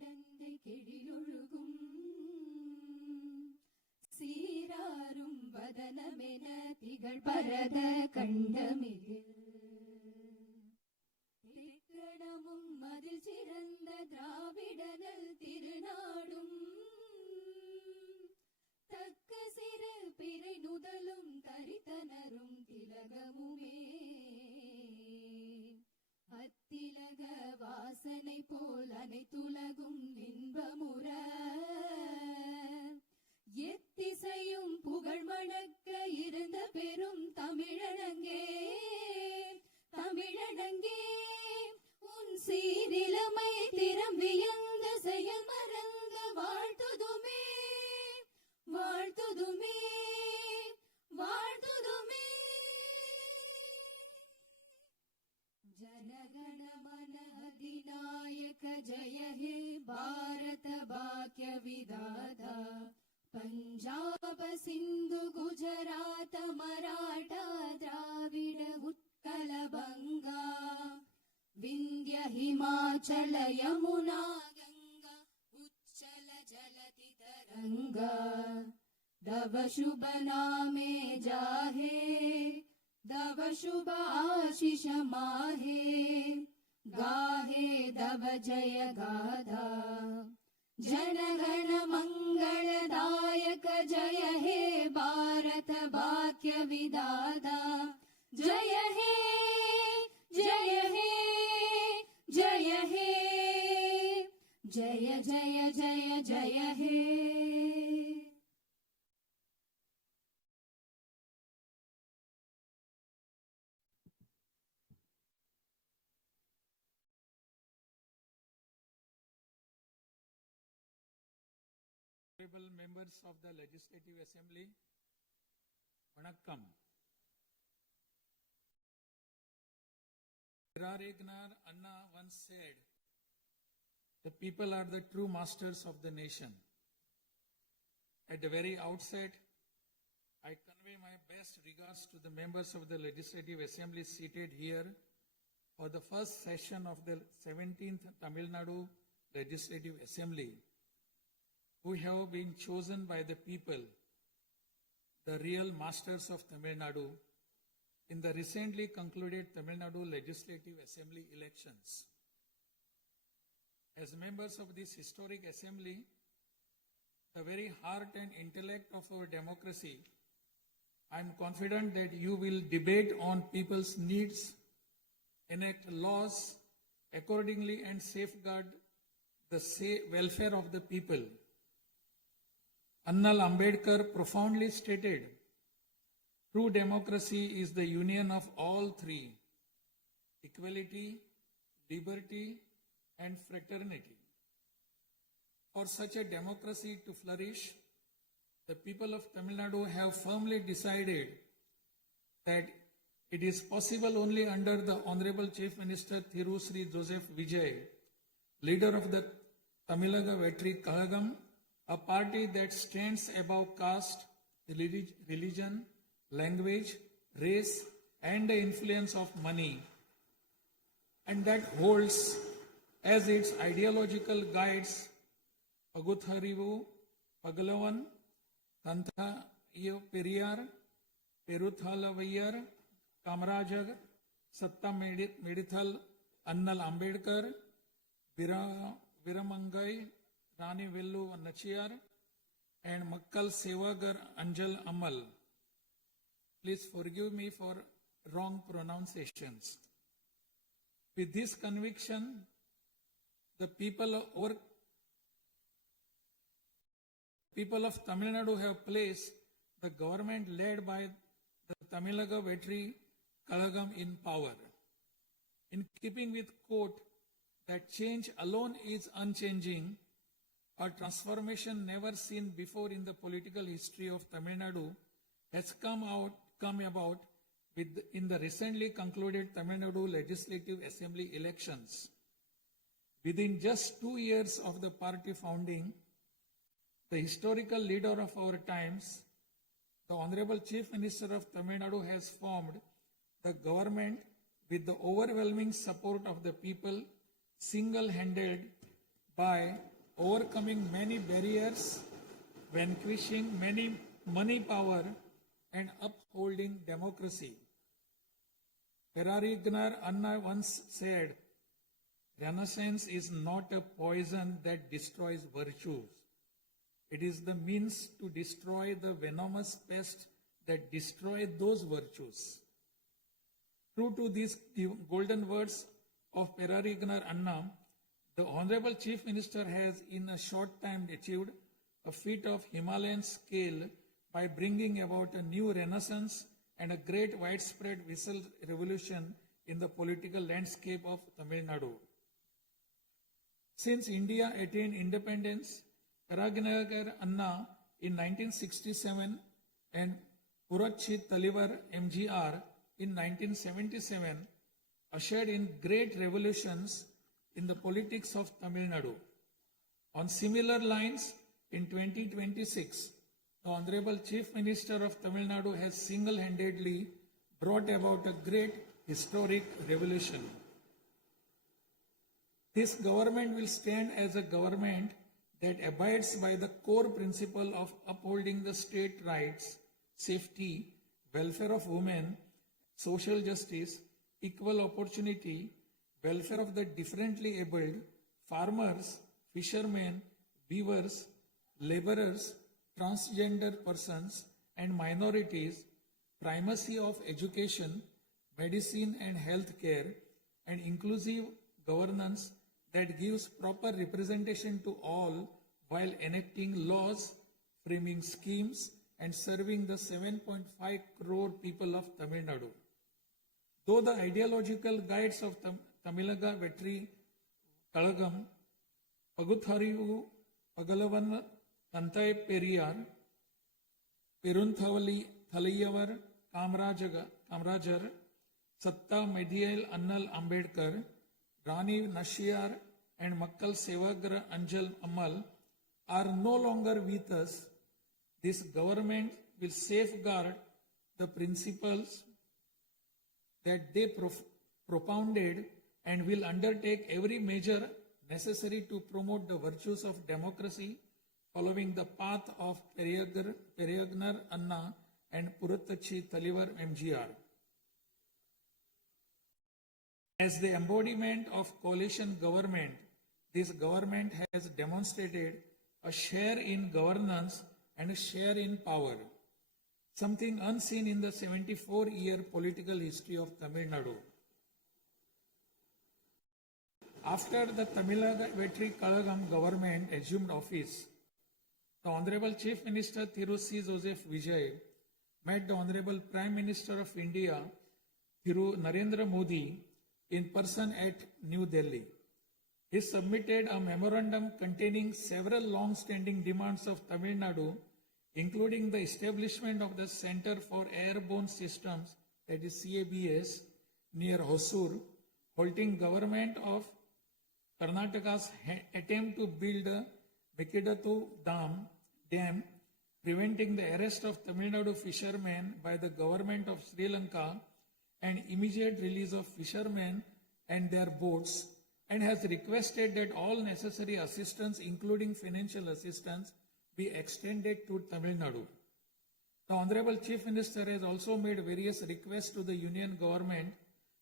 கடந்தை கெழிலொழுகும் சீராரும் வதனமென திகழ் பரத கண்டமிதில் திக்கணமும் அதில் சிறந்த திராவிடனல் திருநாடும் தக்க சிறு பிறை நுதலும் தரித்தனரும் திலகமுமே அத்திலக வாசனை போல் அனைத்துலகும் இன்பமுற எத்திசையும் புகழ் மணக்க இருந்த பெரும் தமிழனங்கே தமிழனங்கே உன் சீரிலமை திறம் வியந்த செயல் மறந்த வாழ்த்துதுமே வாழ்த்துதுமே வாழ்த்துதுமே जनगण मन अधिनायक जय हे भारत भाग्य विधाता पंजाब सिंधु गुजरात मराठा द्राविड उत्कल बंगा विंध्य हिमाचल यमुना गंगा उच्चल जलति तरंगा तव शुभ नामे जाहे दव शुभ आशीष माहे गाहे दव जय गाधा जनगण मंगलदायक जय हे भारत भाग्य विधाता जय हे जय हे जय हे जय जय जय जय हे Honorable members of the Legislative Assembly, Vanakkam. Viraragnar Anna once said, the people are the true masters of the nation. At the very outset, I convey my best regards to the members of the Legislative Assembly seated here for the first session of the 17th Tamil Nadu Legislative Assembly, who have been chosen by the people, the real masters of Tamil Nadu, in the recently concluded Tamil Nadu Legislative Assembly elections. As members of this historic assembly, the very heart and intellect of our democracy, I am confident that you will debate on people's needs, enact laws accordingly, and safeguard the welfare of the people. Annal Ambedkar profoundly stated, true democracy is the union of all three: equality, liberty, and fraternity. For such a democracy to flourish, the people of Tamil Nadu have firmly decided that it is possible only under the Honorable Chief Minister Sri Joseph Vijay, leader of the Tamilaga Vetri Kalagam, a party that stands above caste, religion, language, race, and the influence of money, and that holds as its ideological guides Pagutharivu, Pagalavan, Tantha Periyar, Peruthalavayar, Kamarajar, Satta Medithal, Annal Ambedkar, Viramangai, Rani Villu Nachiyar, and Makkal Sevagar Anjal Amal. Please forgive me for wrong pronunciations. With this conviction, the people of Tamil Nadu have placed the government led by the Tamilaga Vetri Kalagam in power. In keeping with quote that change alone is unchanging, a transformation never seen before in the political history of Tamil Nadu has come about in the recently concluded Tamil Nadu Legislative Assembly elections. Within just 2 years of the party founding, the historical leader of our times, the Honorable Chief Minister of Tamil Nadu, has formed the government with the overwhelming support of the people, single-handed by overcoming many barriers, vanquishing many money power, and upholding democracy. Perarignar Anna once said, Renaissance is not a poison that destroys virtues. It is the means to destroy the venomous pest that destroy those virtues. True to these golden words of Perarignar Anna, the Honorable Chief Minister has in a short time achieved a feat of Himalayan scale by bringing about a new renaissance and a great widespread visual revolution in the political landscape of Tamil Nadu. Since India attained independence, Perarignar Anna in 1967 and Puratchi Talivar MGR in 1977 ushered in great revolutions in the politics of Tamil Nadu. On similar lines, in 2026, the Honorable Chief Minister of Tamil Nadu has single-handedly brought about a great historic revolution. This government will stand as a government that abides by the core principle of upholding the state rights, safety, welfare of women, social justice, equal opportunity, welfare of the differently abled, farmers, fishermen, weavers, laborers, transgender persons and minorities, primacy of education, medicine and health care, and inclusive governance that gives proper representation to all while enacting laws, framing schemes, and serving the 7.5 crore people of Tamil Nadu. Though the ideological guides of Tamilaga Vetri Kalagam, Pagutharivu, Pagalavan, Tantai Periyar, Perunthavali Thalayavar, Kamrajar, Satta Medial Annal Ambedkar, Rani Nashiyar, and Makkal Sevagra Anjal Amal are no longer with us, this government will safeguard the principles that they propounded and will undertake every measure necessary to promote the virtues of democracy following the path of Perarignar Anna and Puratchi Talivar MGR. As the embodiment of coalition government, this government has demonstrated a share in governance and a share in power, something unseen in the 74-year political history of Tamil Nadu. After the Tamilaga Vetri Kalagam government assumed office, the Honorable Chief Minister Thiru C. Joseph Vijay met the Honorable Prime Minister of India, Thiru Narendra Modi, in person at New Delhi. He submitted a memorandum containing several long-standing demands of Tamil Nadu, including the establishment of the Center for Airborne Systems, that is CABS, near Hosur, halting government of Karnataka's attempt to build a Mekidatu Dam, preventing the arrest of Tamil Nadu fishermen by the government of Sri Lanka, and immediate release of fishermen and their boats, and has requested that all necessary assistance, including financial assistance, be extended to Tamil Nadu. The Honorable Chief Minister has also made various requests to the Union Government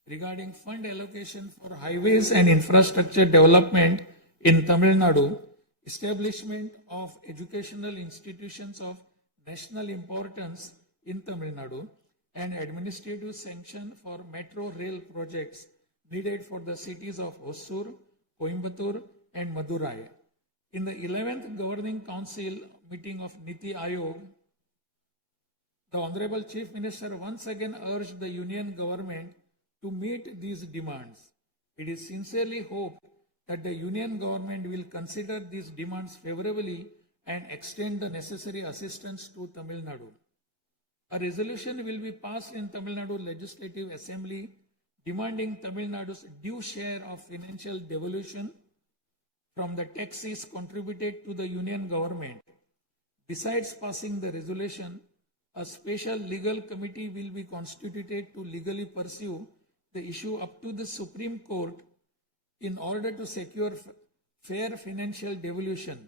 regarding fund allocation for highways and infrastructure development in Tamil Nadu, establishment of educational institutions of national importance in Tamil Nadu, and administrative sanction for metro rail projects needed for the cities of Hosur, Coimbatore, and Madurai. In the 11th Governing Council meeting of Niti Aayog, the Honorable Chief Minister once again urged the Union Government to meet these demands. It is sincerely hoped that the Union Government will consider these demands favorably and extend the necessary assistance to Tamil Nadu. A resolution will be passed in Tamil Nadu Legislative Assembly demanding Tamil Nadu's due share of financial devolution from the taxes contributed to the Union Government. Besides passing the resolution, a special legal committee will be constituted to legally pursue the issue up to the Supreme Court in order to secure fair financial devolution.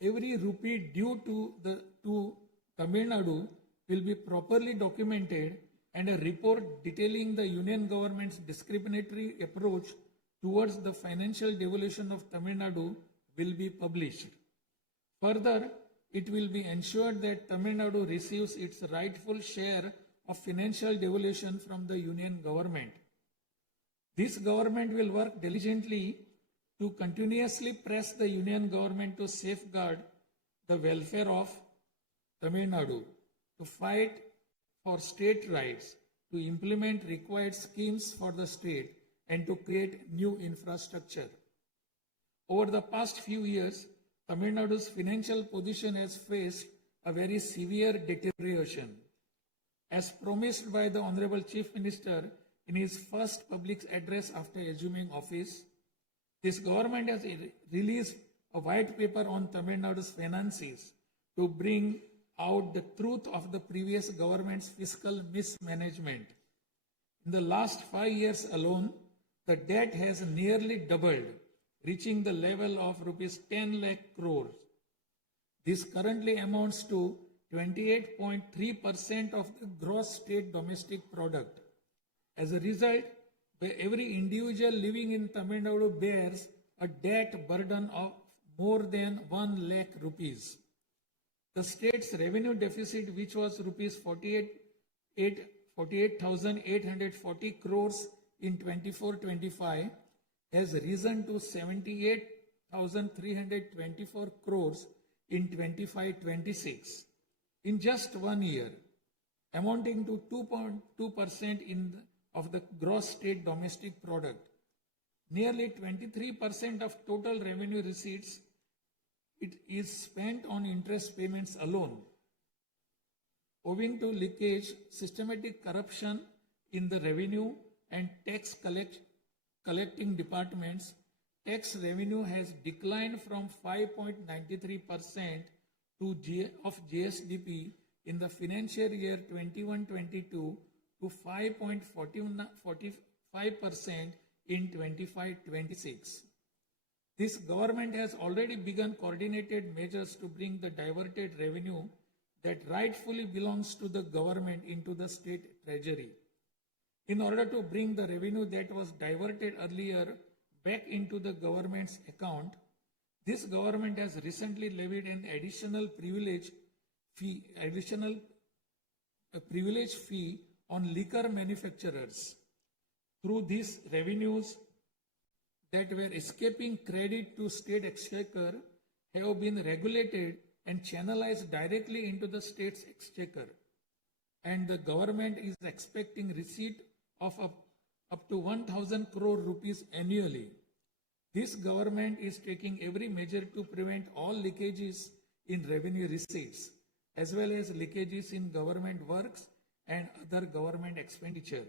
Every rupee due to Tamil Nadu will be properly documented and a report detailing the union government's discriminatory approach towards the financial devolution of Tamil Nadu will be published. Further, it will be ensured that Tamil Nadu receives its rightful share of financial devolution from the union government. This government will work diligently to continuously press the union government to safeguard the welfare of Tamil Nadu, to fight for state rights, to implement required schemes for the state, and to create new infrastructure. Over the past few years, Tamil Nadu's financial position has faced a very severe deterioration. As promised by the Honorable Chief Minister in his first public address after assuming office, this government has released a white paper on Tamil Nadu's finances to bring out the truth of the previous government's fiscal mismanagement. In the last 5 years alone, the debt has nearly doubled, reaching the level of rupees 10 lakh crores. This currently amounts to 28.3% of the gross state domestic product. As a result, every individual living in Tamil Nadu bears a debt burden of more than 1 lakh rupees. The state's revenue deficit, which was rupees 48,840 crores in 24-25, has risen to 78,324 crores in 25-26 in just 1 year, amounting to 2.2% of the gross state domestic product. Nearly 23% of total revenue receipts it is spent on interest payments alone. Owing to leakage, systematic corruption in the revenue and tax collecting departments, tax revenue has declined from 5.93% of GSDP in the financial year 21-22 to 5.45% in 25-26. This government has already begun coordinated measures to bring the diverted revenue that rightfully belongs to the government into the state treasury. In order to bring the revenue that was diverted earlier back into the government's account, this government has recently levied an additional privilege fee on liquor manufacturers. Through these revenues that were escaping credit to state exchequer have been regulated and channelized directly into the state's exchequer. And the government is expecting receipt of up to 1,000 crore rupees annually. This government is taking every measure to prevent all leakages in revenue receipts, as well as leakages in government works and other government expenditure,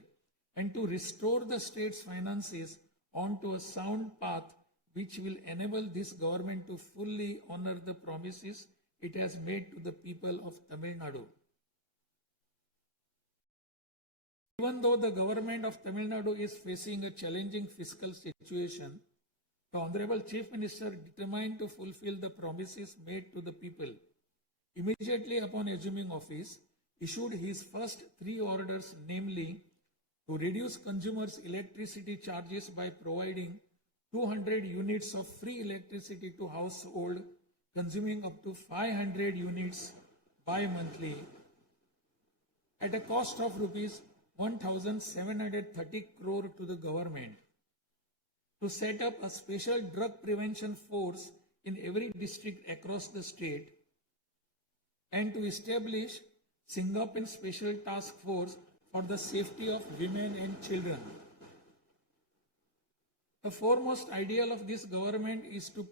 and to restore the state's finances onto a sound path which will enable this government to fully honor the promises it has made to the people of Tamil Nadu. Even though the government of Tamil Nadu is facing a challenging fiscal situation, the Honorable Chief Minister determined to fulfill the promises made to the people. Immediately upon assuming office, issued his first 3 orders, namely, to reduce consumers' electricity charges by providing 200 units of free electricity to household consuming up to 500 units bi-monthly at a cost of rupees 1,730 crore to the government. To set up a special drug prevention force in every district across the state, and to establish Singaporean Special Task Force for the safety of women and children. The foremost ideal of this government is to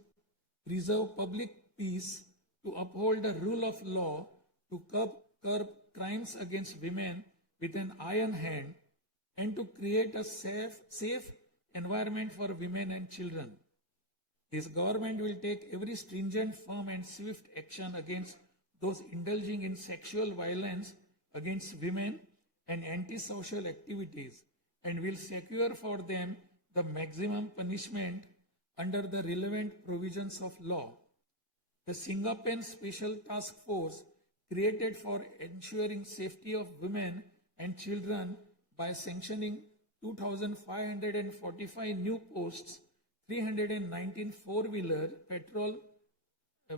preserve public peace, to uphold the rule of law, to curb crimes against women with an iron hand, and to create a safe environment for women and children. This government will take every stringent, firm and swift action against those indulging in sexual violence against women and antisocial activities, and will secure for them the maximum punishment under the relevant provisions of law. The Singapen Special Task Force created for ensuring safety of women and children by sanctioning 2,545 new posts, 319 four-wheeler petrol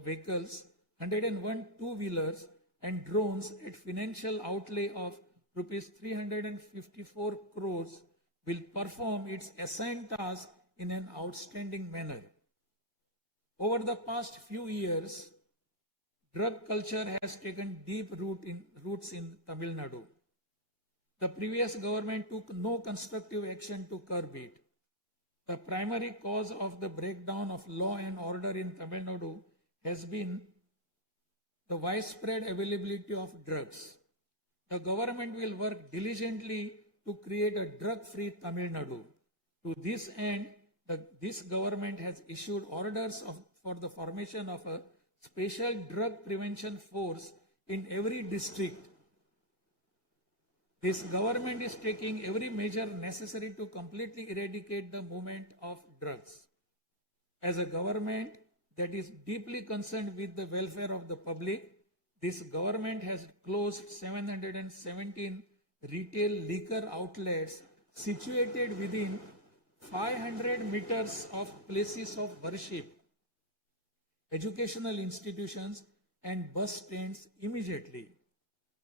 vehicles, 101 two-wheelers and drones at financial outlay of rupees 354 crores will perform its assigned task in an outstanding manner. Over the past few years, drug culture has taken deep roots in Tamil Nadu. The previous government took no constructive action to curb it. The primary cause of the breakdown of law and order in Tamil Nadu has been the widespread availability of drugs. The government will work diligently to create a drug-free Tamil Nadu. To this end, this government has issued orders for the formation of a special drug prevention force in every district. This government is taking every measure necessary to completely eradicate the movement of drugs. As a government that is deeply concerned with the welfare of the public, this government has closed 717 retail liquor outlets situated within 500 meters of places of worship, educational institutions and bus stands immediately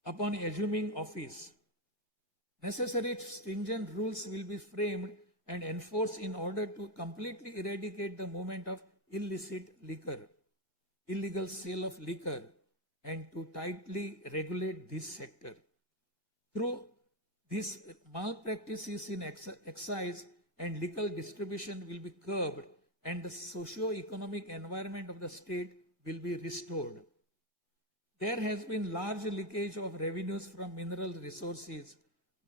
upon assuming office. Necessary stringent rules will be framed and enforced in order to completely eradicate the movement of illicit liquor, illegal sale of liquor, and to tightly regulate this sector. Through these malpractices in excise and liquor distribution will be curbed and the socio-economic environment of the state will be restored. There has been large leakage of revenues from mineral resources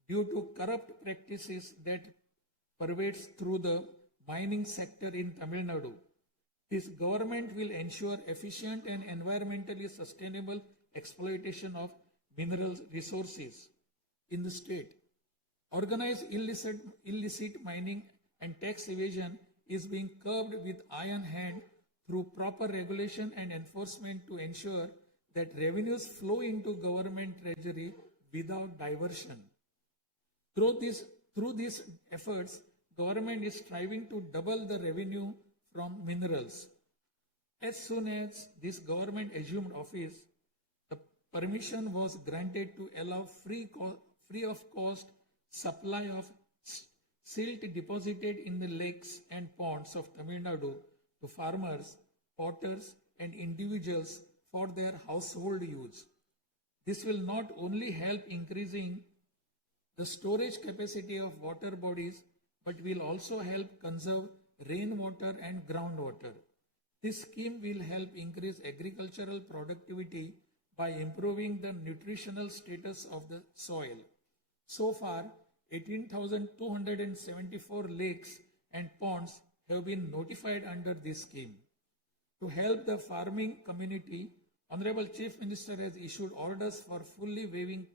due to corrupt practices that pervades through the mining sector in Tamil Nadu. This government will ensure efficient and environmentally sustainable exploitation of mineral resources in the state. Organized illicit mining and tax evasion is being curbed with iron hand through proper regulation and enforcement to ensure that revenues flow into government treasury without diversion. Through these efforts, government is striving to double the revenue from minerals. As soon as this government assumed office, the permission was granted to allow free of cost supply of silt deposited in the lakes and ponds of Tamil Nadu to farmers, potters and individuals for their household use. This will not only help increasing the storage capacity of water bodies, but will also help conserve rainwater and groundwater. This scheme will help increase agricultural productivity by improving the nutritional status of the soil. So far, 18,274 lakes and ponds have been notified under this scheme. To help the farming community, Honorable Chief Minister has issued orders for fully waiving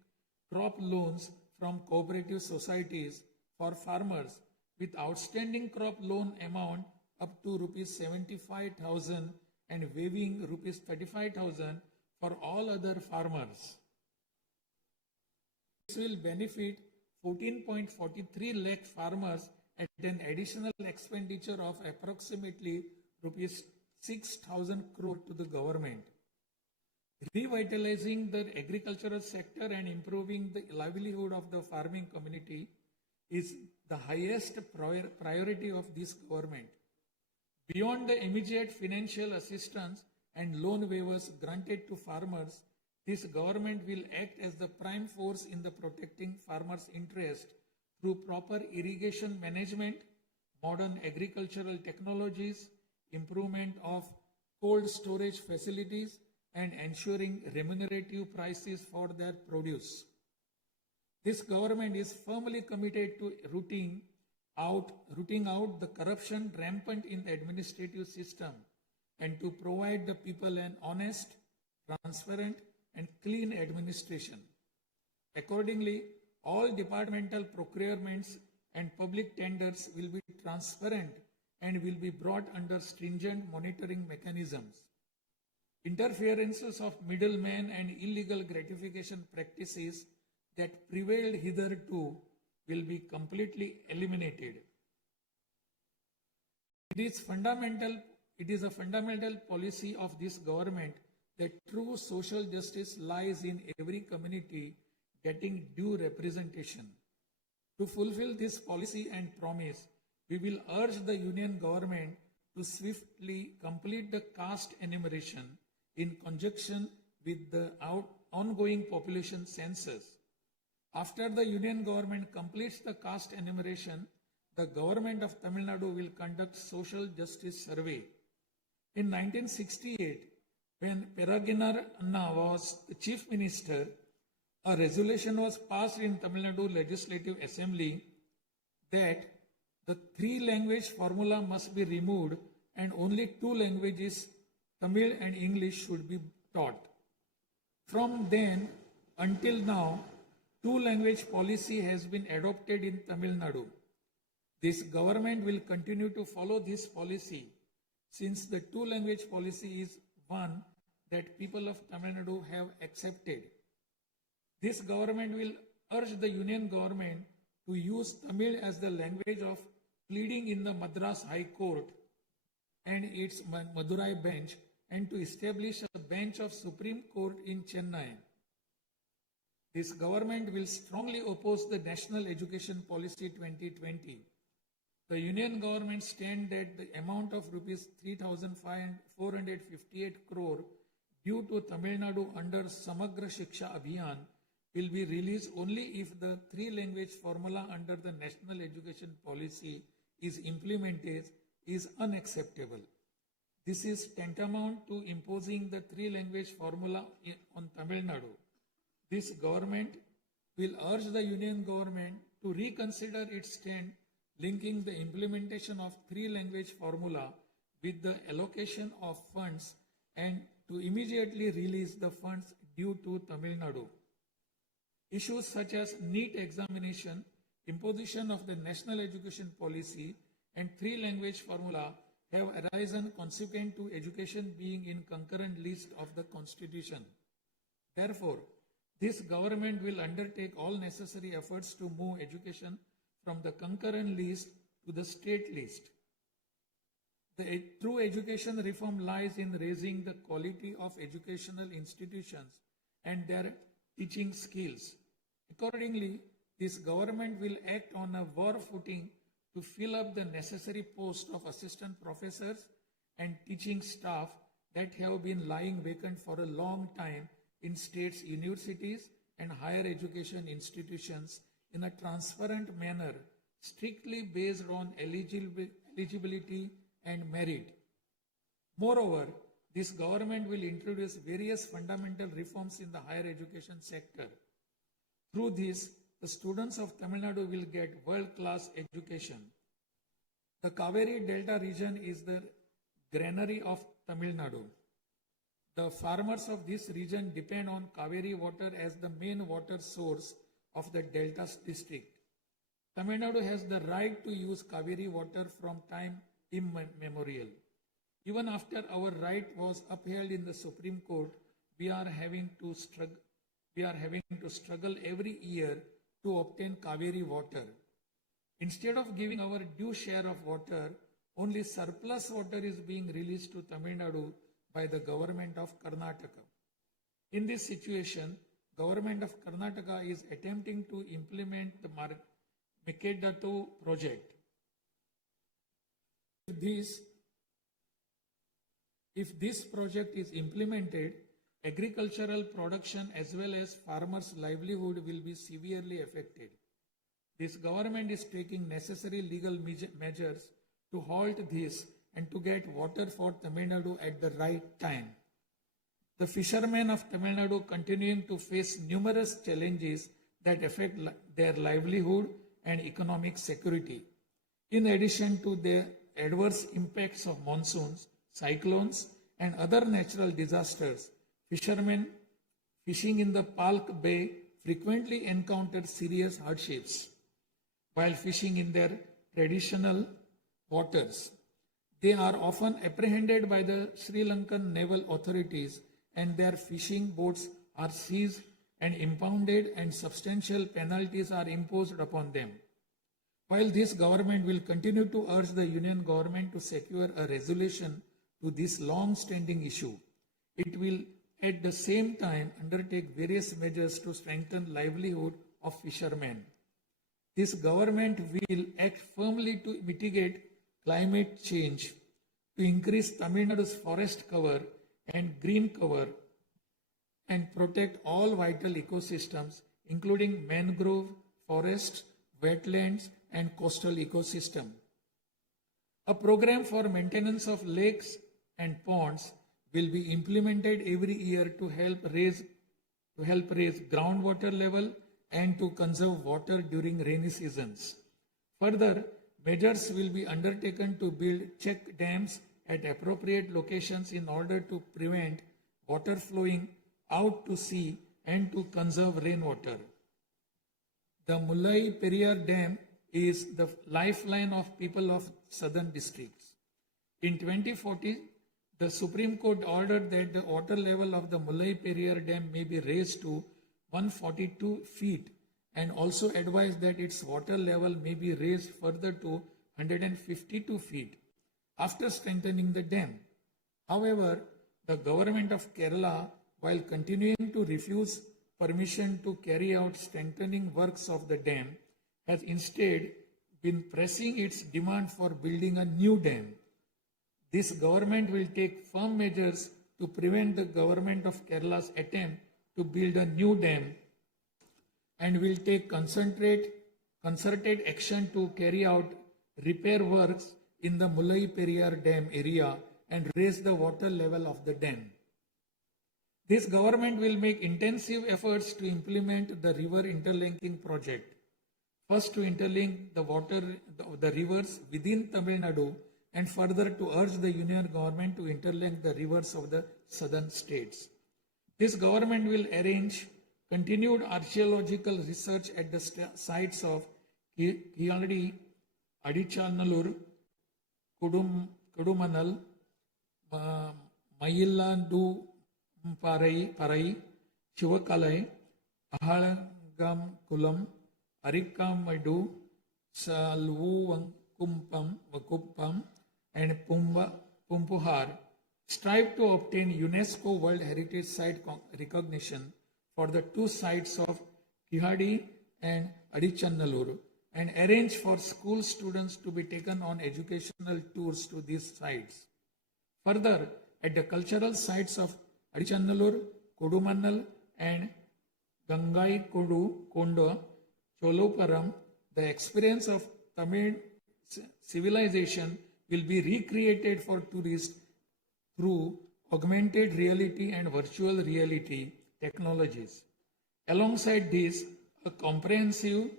crop loans from cooperative societies for farmers with outstanding crop loan amount up to rupees 75,000 and waiving rupees 35,000 for all other farmers. This will benefit 14.43 lakh farmers at an additional expenditure of approximately rupees 6,000 crore to the government. Revitalizing the agricultural sector and improving the livelihood of the farming community is the highest priority of this government. Beyond the immediate financial assistance and loan waivers granted to farmers, this government will act as the prime force in the protecting farmers' interest through proper irrigation management, modern agricultural technologies, improvement of cold storage facilities, and ensuring remunerative prices for their produce. This government is firmly committed to rooting out the corruption rampant in the administrative system and to provide the people an honest, transparent, and clean administration. Accordingly, all departmental procurements and public tenders will be transparent and will be brought under stringent monitoring mechanisms. Interferences of middlemen and illegal gratification practices that prevailed hitherto will be completely eliminated. It is a fundamental policy of this government that true social justice lies in every community getting due representation. To fulfill this policy and promise, we will urge the Union government to swiftly complete the caste enumeration in conjunction with the ongoing population census. After the Union government completes the caste enumeration, the government of Tamil Nadu will conduct social justice survey. In 1968, when Peregrinath Anna was the Chief Minister, a resolution was passed in Tamil Nadu Legislative Assembly that the 3-language formula must be removed and only 2 languages, Tamil and English, should be taught. From then until now, 2-language policy has been adopted in Tamil Nadu. This government will continue to follow this policy since the 2-language policy is one that people of Tamil Nadu have accepted. This government will urge the Union government to use Tamil as the language of pleading in the Madras High Court and its Madurai bench, and to establish a bench of Supreme Court in Chennai. This government will strongly oppose the National Education Policy 2020. The Union government stand that the amount of rupees 3,458 crore due to Tamil Nadu under Samagra Shiksha Abhiyan will be released only if the 3-language formula under the National Education Policy is implemented is unacceptable. This is tantamount to imposing the 3-language formula on Tamil Nadu. This government will urge the Union government to reconsider its stand linking the implementation of 3-language formula with the allocation of funds and to immediately release the funds due to Tamil Nadu. Issues such as NEET examination, imposition of the National Education Policy, and 3-language formula have arisen consequent to education being in concurrent list of the Constitution. Therefore, this government will undertake all necessary efforts to move education from the concurrent list to the state list. The true education reform lies in raising the quality of educational institutions and their teaching skills. Accordingly, this government will act on a war footing to fill up the necessary posts of assistant professors and teaching staff that have been lying vacant for a long time in states' universities and higher education institutions in a transparent manner, strictly based on eligibility and merit. Moreover, this government will introduce various fundamental reforms in the higher education sector. Through this, the students of Tamil Nadu will get world-class education. The Kaveri Delta region is the granary of Tamil Nadu. The farmers of this region depend on Kaveri water as the main water source of the Delta district. Tamil Nadu has the right to use Kaveri water from time immemorial. Even after our right was upheld in the Supreme Court, we are having to struggle every year to obtain Kaveri water. Instead of giving our due share of water, only surplus water is being released to Tamil Nadu by the government of Karnataka. In this situation, government of Karnataka is attempting to implement the Mekedatu project. If this project is implemented, agricultural production as well as farmers' livelihood will be severely affected. This government is taking necessary legal measures to halt this and to get water for Tamil Nadu at the right time. The fishermen of Tamil Nadu continuing to face numerous challenges that affect their livelihood and economic security. In addition to the adverse impacts of monsoons, cyclones, and other natural disasters, fishermen fishing in the Palk Bay frequently encounter serious hardships while fishing in their traditional waters. They are often apprehended by the Sri Lankan naval authorities and their fishing boats are seized and impounded and substantial penalties are imposed upon them. While this government will continue to urge the union government to secure a resolution to this long-standing issue, it will at the same time undertake various measures to strengthen livelihood of fishermen. This government will act firmly to mitigate climate change, to increase Tamil Nadu's forest cover and green cover, and protect all vital ecosystems, including mangrove, forests, wetlands, and coastal ecosystem. A program for maintenance of lakes and ponds will be implemented every year to help raise groundwater level and to conserve water during rainy seasons. Further, measures will be undertaken to build check dams at appropriate locations in order to prevent water flowing out to sea and to conserve rainwater. The Mullai Periyar Dam is the lifeline of people of southern districts. In 2040, the Supreme Court ordered that the water level of the Mullai Periyar Dam may be raised to 142 feet and also advised that its water level may be raised further to 152 feet after strengthening the dam. However, the government of Kerala, while continuing to refuse permission to carry out strengthening works of the dam, has instead been pressing its demand for building a new dam. This government will take firm measures to prevent the government of Kerala's attempt to build a new dam and will take concerted action to carry out repair works in the Mullai Periyar Dam area and raise the water level of the dam. This government will make intensive efforts to implement the river interlinking project. First, to interlink the rivers within Tamil Nadu, and further to urge the union government to interlink the rivers of the southern states. This government will arrange continued archaeological research at the sites of Kiyadi, Adichanallur, Kudumanal, Mayillandu Parai, Chivakalai, Ahalagam Kulam, Arikamadu, Salvukumpam, and Pumpuhar strive to obtain UNESCO World Heritage Site recognition for the two sites of Kihadi and Adichanallur and arrange for school students to be taken on educational tours to these sites. Further, at the cultural sites of Adichanallur, Kodumannal and Gangai Kondo, Choluparam, the experience of Tamil civilization will be recreated for tourists through augmented reality and virtual reality technologies. Alongside this, a comprehensive,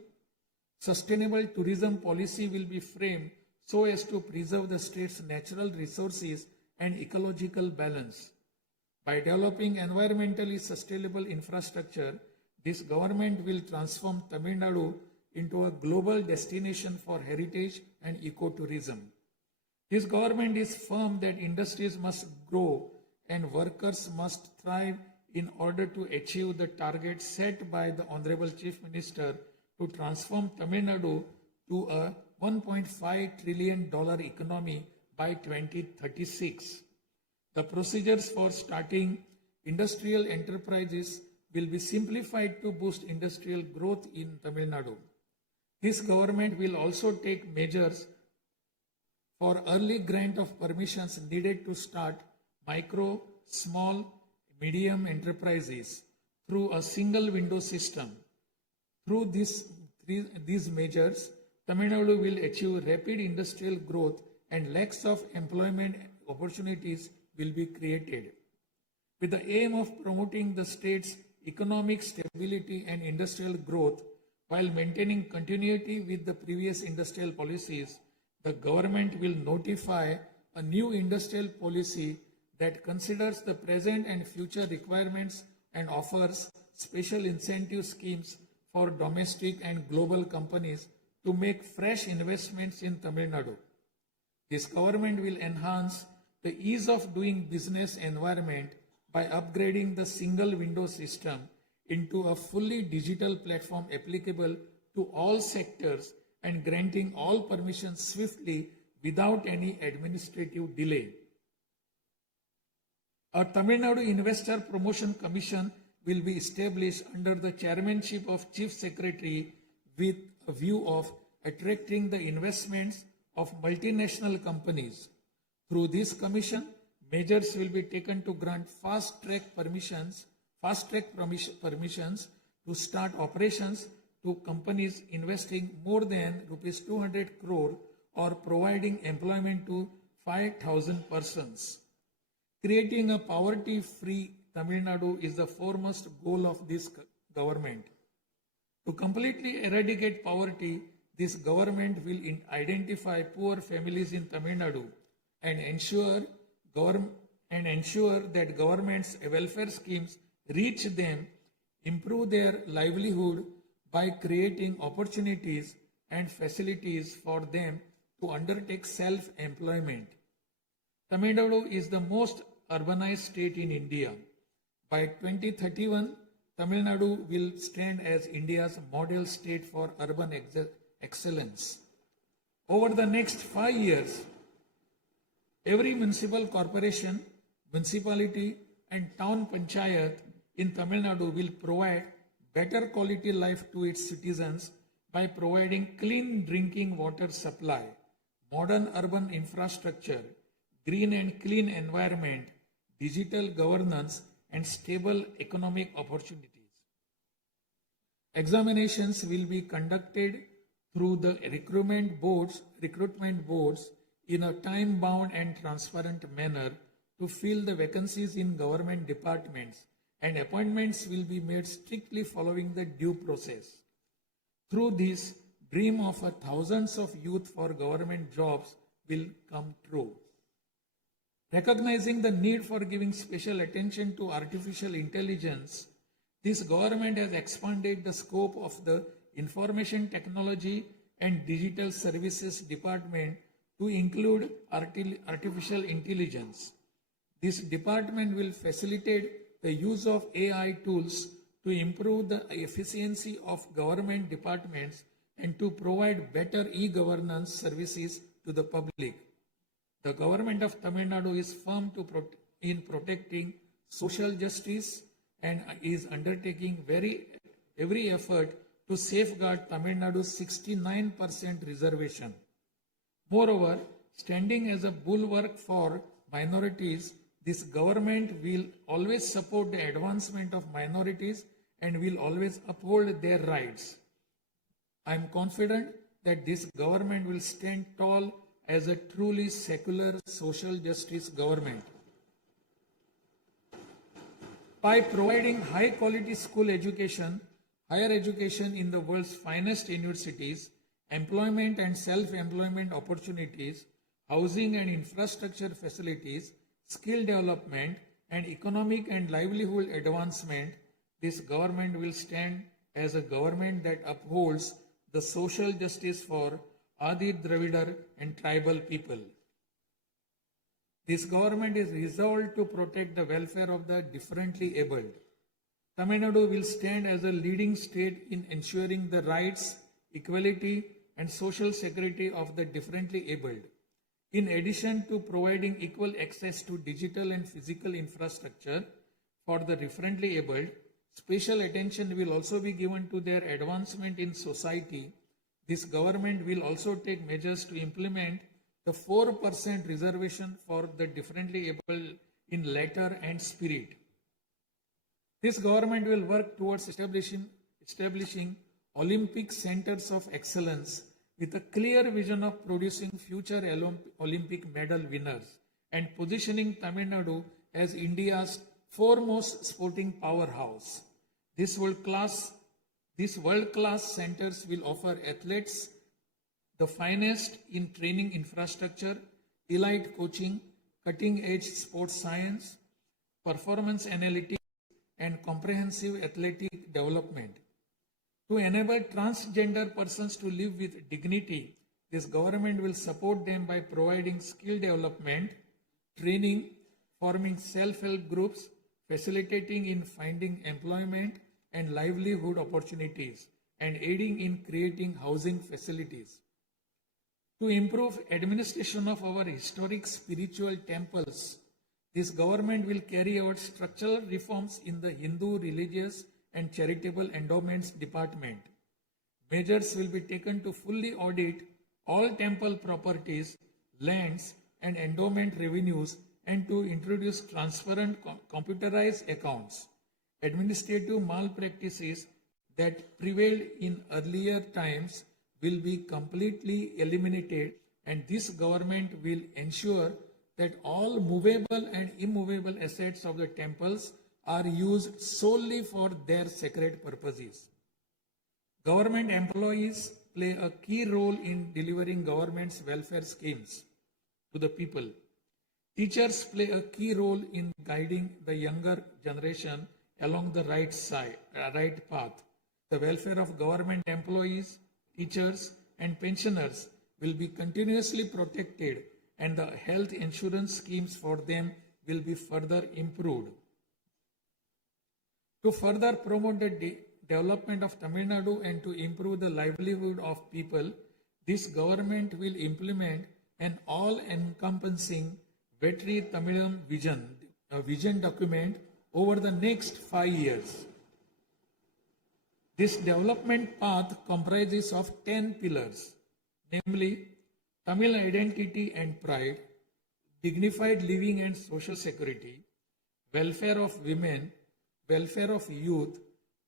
sustainable tourism policy will be framed so as to preserve the state's natural resources and ecological balance. By developing environmentally sustainable infrastructure, this government will transform Tamil Nadu into a global destination for heritage and ecotourism. This government is firm that industries must grow and workers must thrive in order to achieve the target set by the Honorable Chief Minister to transform Tamil Nadu to a $1.5 trillion economy by 2036. The procedures for starting industrial enterprises will be simplified to boost industrial growth in Tamil Nadu. This government will also take measures for early grant of permissions needed to start micro, small, medium enterprises through a single window system. Through these measures, Tamil Nadu will achieve rapid industrial growth and lakhs of employment opportunities will be created. With the aim of promoting the state's economic stability and industrial growth while maintaining continuity with the previous industrial policies, the government will notify a new industrial policy that considers the present and future requirements and offers special incentive schemes for domestic and global companies to make fresh investments in Tamil Nadu. This government will enhance the ease of doing business environment by upgrading the single window system into a fully digital platform applicable to all sectors and granting all permissions swiftly without any administrative delay. A Tamil Nadu Investor Promotion Commission will be established under the chairmanship of Chief Secretary with a view of attracting the investments of multinational companies. Through this commission, measures will be taken to grant fast-track permissions to start operations to companies investing more than rupees 200 crore or providing employment to 5,000 persons. Creating a poverty-free Tamil Nadu is the foremost goal of this government. To completely eradicate poverty, this government will identify poor families in Tamil Nadu and ensure that government's welfare schemes reach them, improve their livelihood by creating opportunities and facilities for them to undertake self-employment. Tamil Nadu is the most urbanized state in India. By 2031, Tamil Nadu will stand as India's model state for urban excellence. Over the next 5 years, every municipal corporation, municipality, and town panchayat in Tamil Nadu will provide better quality life to its citizens by providing clean drinking water supply, modern urban infrastructure, green and clean environment, digital governance, and stable economic opportunities. Examinations will be conducted through the recruitment boards in a time-bound and transparent manner to fill the vacancies in government departments, and appointments will be made strictly following the due process. Through this, dream of thousands of youth for government jobs will come true. Recognizing the need for giving special attention to artificial intelligence, this government has expanded the scope of the Information Technology and Digital Services Department to include artificial intelligence. This department will facilitate the use of AI tools to improve the efficiency of government departments and to provide better e-governance services to the public. The government of Tamil Nadu is firm in protecting social justice and is undertaking every effort to safeguard Tamil Nadu's 69% reservation. Moreover, standing as a bulwark for minorities, this government will always support the advancement of minorities and will always uphold their rights. I am confident that this government will stand tall as a truly secular social justice government. By providing high quality school education, higher education in the world's finest universities, employment and self-employment opportunities, housing and infrastructure facilities, skill development, and economic and livelihood advancement, this government will stand as a government that upholds the social justice for Adi Dravidar and tribal people. This government is resolved to protect the welfare of the differently abled. Tamil Nadu will stand as a leading state in ensuring the rights, equality, and social security of the differently abled. In addition to providing equal access to digital and physical infrastructure for the differently abled, special attention will also be given to their advancement in society. This government will also take measures to implement the 4% reservation for the differently able in letter and spirit. This government will work towards establishing Olympic centers of excellence with a clear vision of producing future Olympic medal winners and positioning Tamil Nadu as India's foremost sporting powerhouse. These world-class centers will offer athletes the finest in training infrastructure, elite coaching, cutting-edge sports science, performance analytics, and comprehensive athletic development. To enable transgender persons to live with dignity, this government will support them by providing skill development, training, forming self-help groups, facilitating in finding employment and livelihood opportunities, and aiding in creating housing facilities. To improve administration of our historic spiritual temples, this government will carry out structural reforms in the Hindu religious and charitable endowments department. Measures will be taken to fully audit all temple properties, lands, and endowment revenues and to introduce transparent computerized accounts. Administrative malpractices that prevailed in earlier times will be completely eliminated, and this government will ensure that all movable and immovable assets of the temples are used solely for their sacred purposes. Government employees play a key role in delivering government's welfare schemes to the people. Teachers play a key role in guiding the younger generation along the right path. The welfare of government employees, teachers, and pensioners will be continuously protected, and the health insurance schemes for them will be further improved. To further promote the development of Tamil Nadu and to improve the livelihood of people, this government will implement an all-encompassing Vetri Tamilam vision document over the next 5 years. This development path comprises of 10 pillars, namely Tamil identity and pride, dignified living and social security, welfare of women, welfare of youth,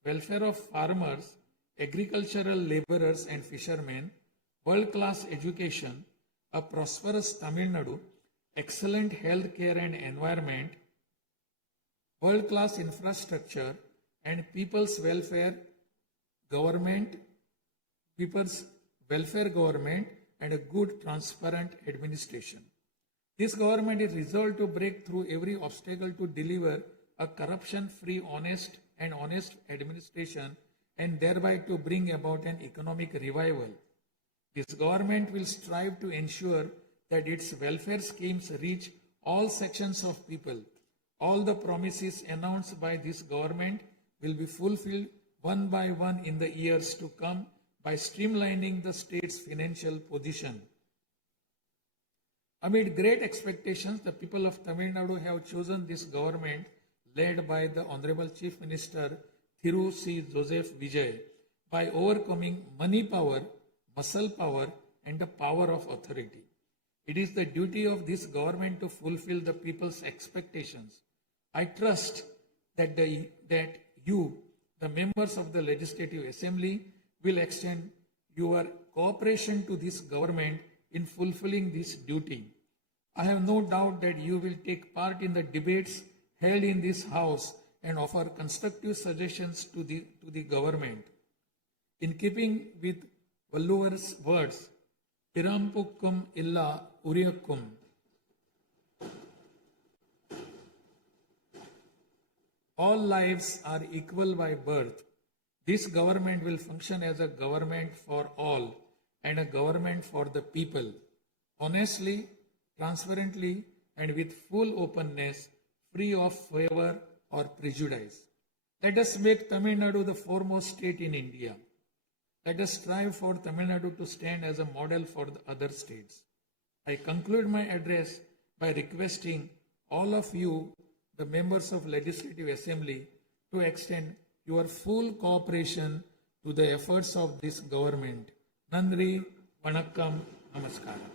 welfare of farmers, agricultural laborers and fishermen, world-class education, a prosperous Tamil Nadu, excellent health care and environment, world-class infrastructure, and people's welfare government, and a good, transparent administration. This government is resolved to break through every obstacle to deliver a corruption-free, honest administration and thereby to bring about an economic revival. This government will strive to ensure that its welfare schemes reach all sections of people. All the promises announced by this government will be fulfilled one by one in the years to come by streamlining the state's financial position. Amid great expectations, the people of Tamil Nadu have chosen this government led by the Honorable Chief Minister C. Joseph Vijay by overcoming money power, muscle power, and the power of authority. It is the duty of this government to fulfill the people's expectations. I trust that you, the members of the Legislative Assembly, will extend your cooperation to this government in fulfilling this duty. I have no doubt that you will take part in the debates held in this House and offer constructive suggestions to the government. In keeping with Valluvar's words, Pirampukkum illa Uriyakkum, all lives are equal by birth. This government will function as a government for all and a government for the people. Honestly, transparently, and with full openness, free of favor or prejudice. Let us make Tamil Nadu the foremost state in India. Let us strive for Tamil Nadu to stand as a model for the other states. I conclude my address by requesting all of you, the members of Legislative Assembly, to extend your full cooperation to the efforts of this government. Nandri, Vanakkam, Namaskaram.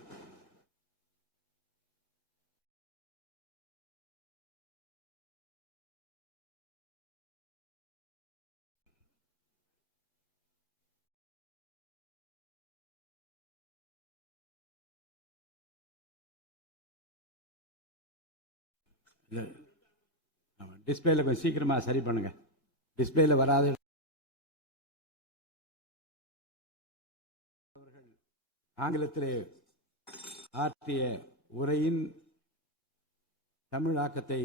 டிஸ்பிளேல கொஞ்சம் சீக்கிரமா சரி பண்ணுங்க. டிஸ்பிளேல வராது. ஆங்கிலத்திலே ஆற்றிய உரையின் தமிழாக்கத்தை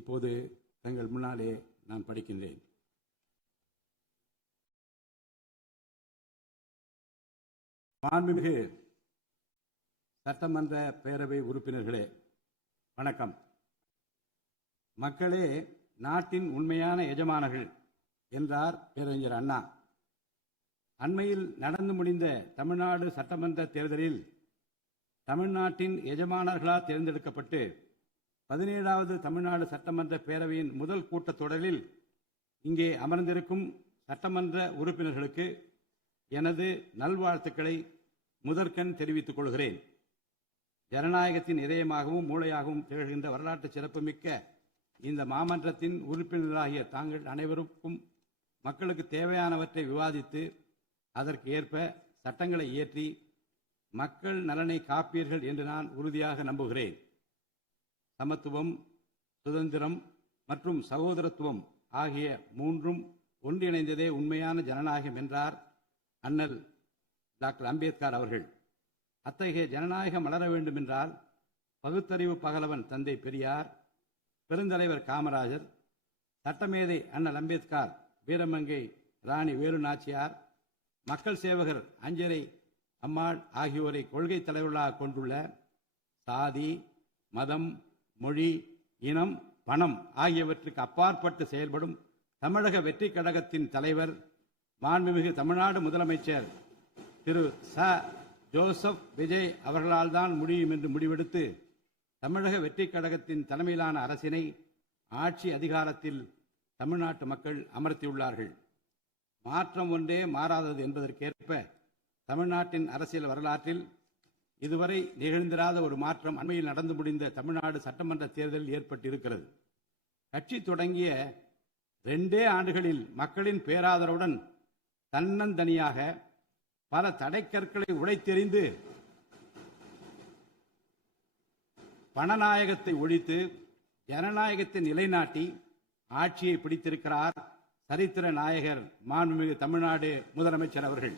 இப்போது தங்கள் முன்னாலே நான் படிக்கின்றேன். மாண்புமிகு சட்டமன்ற பேரவை உறுப்பினர்களே, வணக்கம். மக்களே நாட்டின் உண்மையான எஜமானர்கள் என்றார் பேரறிஞர் அண்ணா. அண்மையில் நடந்து முடிந்த தமிழ்நாடு சட்டமன்ற தேர்தலில் தமிழ்நாட்டின் எஜமானர்களால் தேர்ந்தெடுக்கப்பட்டு 17வது தமிழ்நாடு சட்டமன்ற பேரவையின் முதல் கூட்டத்தொடரில் இங்கே அமர்ந்திருக்கும் சட்டமன்ற உறுப்பினர்களுக்கு எனது நல்வாழ்த்துக்களை முதற்கண் தெரிவித்துக் கொள்கிறேன். ஜனநாயகத்தின் இதயமாகவும் மூளையாகவும் திகழ்கின்ற வரலாற்று சிறப்புமிக்க இந்த மாமன்றத்தின் உறுப்பினர்களாகிய தாங்கள் அனைவருக்கும் மக்களுக்கு தேவையானவற்றை விவாதித்து அதற்கு ஏற்ப சட்டங்களை இயற்றி மக்கள் நலனை காப்பீர்கள் என்று நான் உறுதியாக நம்புகிறேன். சமத்துவம், சுதந்திரம் மற்றும் சகோதரத்துவம் ஆகிய மூன்றும் ஒன்றிணைந்ததே உண்மையான ஜனநாயகம் என்றார் அண்ணல் டாக்டர் அம்பேத்கர் அவர்கள். அத்தகைய ஜனநாயகம் வளர வேண்டும் என்றால் பகுத்தறிவு பகலவன் தந்தை பெரியார், பெருந்தலைவர் காமராஜர், சட்டமேதை அண்ணல் அம்பேத்கர், வீரமங்கை ராணி வேலு நாச்சியார், மக்கள் சேவகர் அஞ்சரை அம்மாள் ஆகியோரை கொள்கை தலைவர்களாக கொண்டுள்ள சாதி, மதம், மொழி, இனம், பணம் ஆகியவற்றுக்கு அப்பாற்பட்டு செயல்படும் தமிழக வெற்றி கழகத்தின் தலைவர் மாண்புமிகு தமிழ்நாடு முதலமைச்சர் திரு ஜோசப் விஜய் அவர்களால் தான் முடியும் என்று முடிவெடுத்து தமிழக வெற்றி கழகத்தின் தலைமையிலான அரசினை ஆட்சி அதிகாரத்தில் தமிழ்நாட்டு மக்கள் அமர்த்தியுள்ளார்கள். மாற்றம் ஒன்றே மாறாதது என்பதற்கேற்ப தமிழ்நாட்டின் அரசியல் வரலாற்றில் இதுவரை நிகழ்ந்திராத ஒரு மாற்றம் அண்மையில் நடந்து முடிந்த தமிழ்நாடு சட்டமன்ற தேர்தலில் ஏற்பட்டிருக்கிறது. கட்சி தொடங்கிய 2 ஆண்டுகளில் மக்களின் பேராதரவுடன் தன்னந்தனியாக பல தடைக்கற்களை உடைத்தெறிந்து பணநாயகத்தை ஒழித்து ஜனநாயகத்தை நிலைநாட்டி ஆட்சியை பிடித்திருக்கிறார் சரித்திர நாயகர் மாண்புமிகு தமிழ்நாடு முதலமைச்சர் அவர்கள்.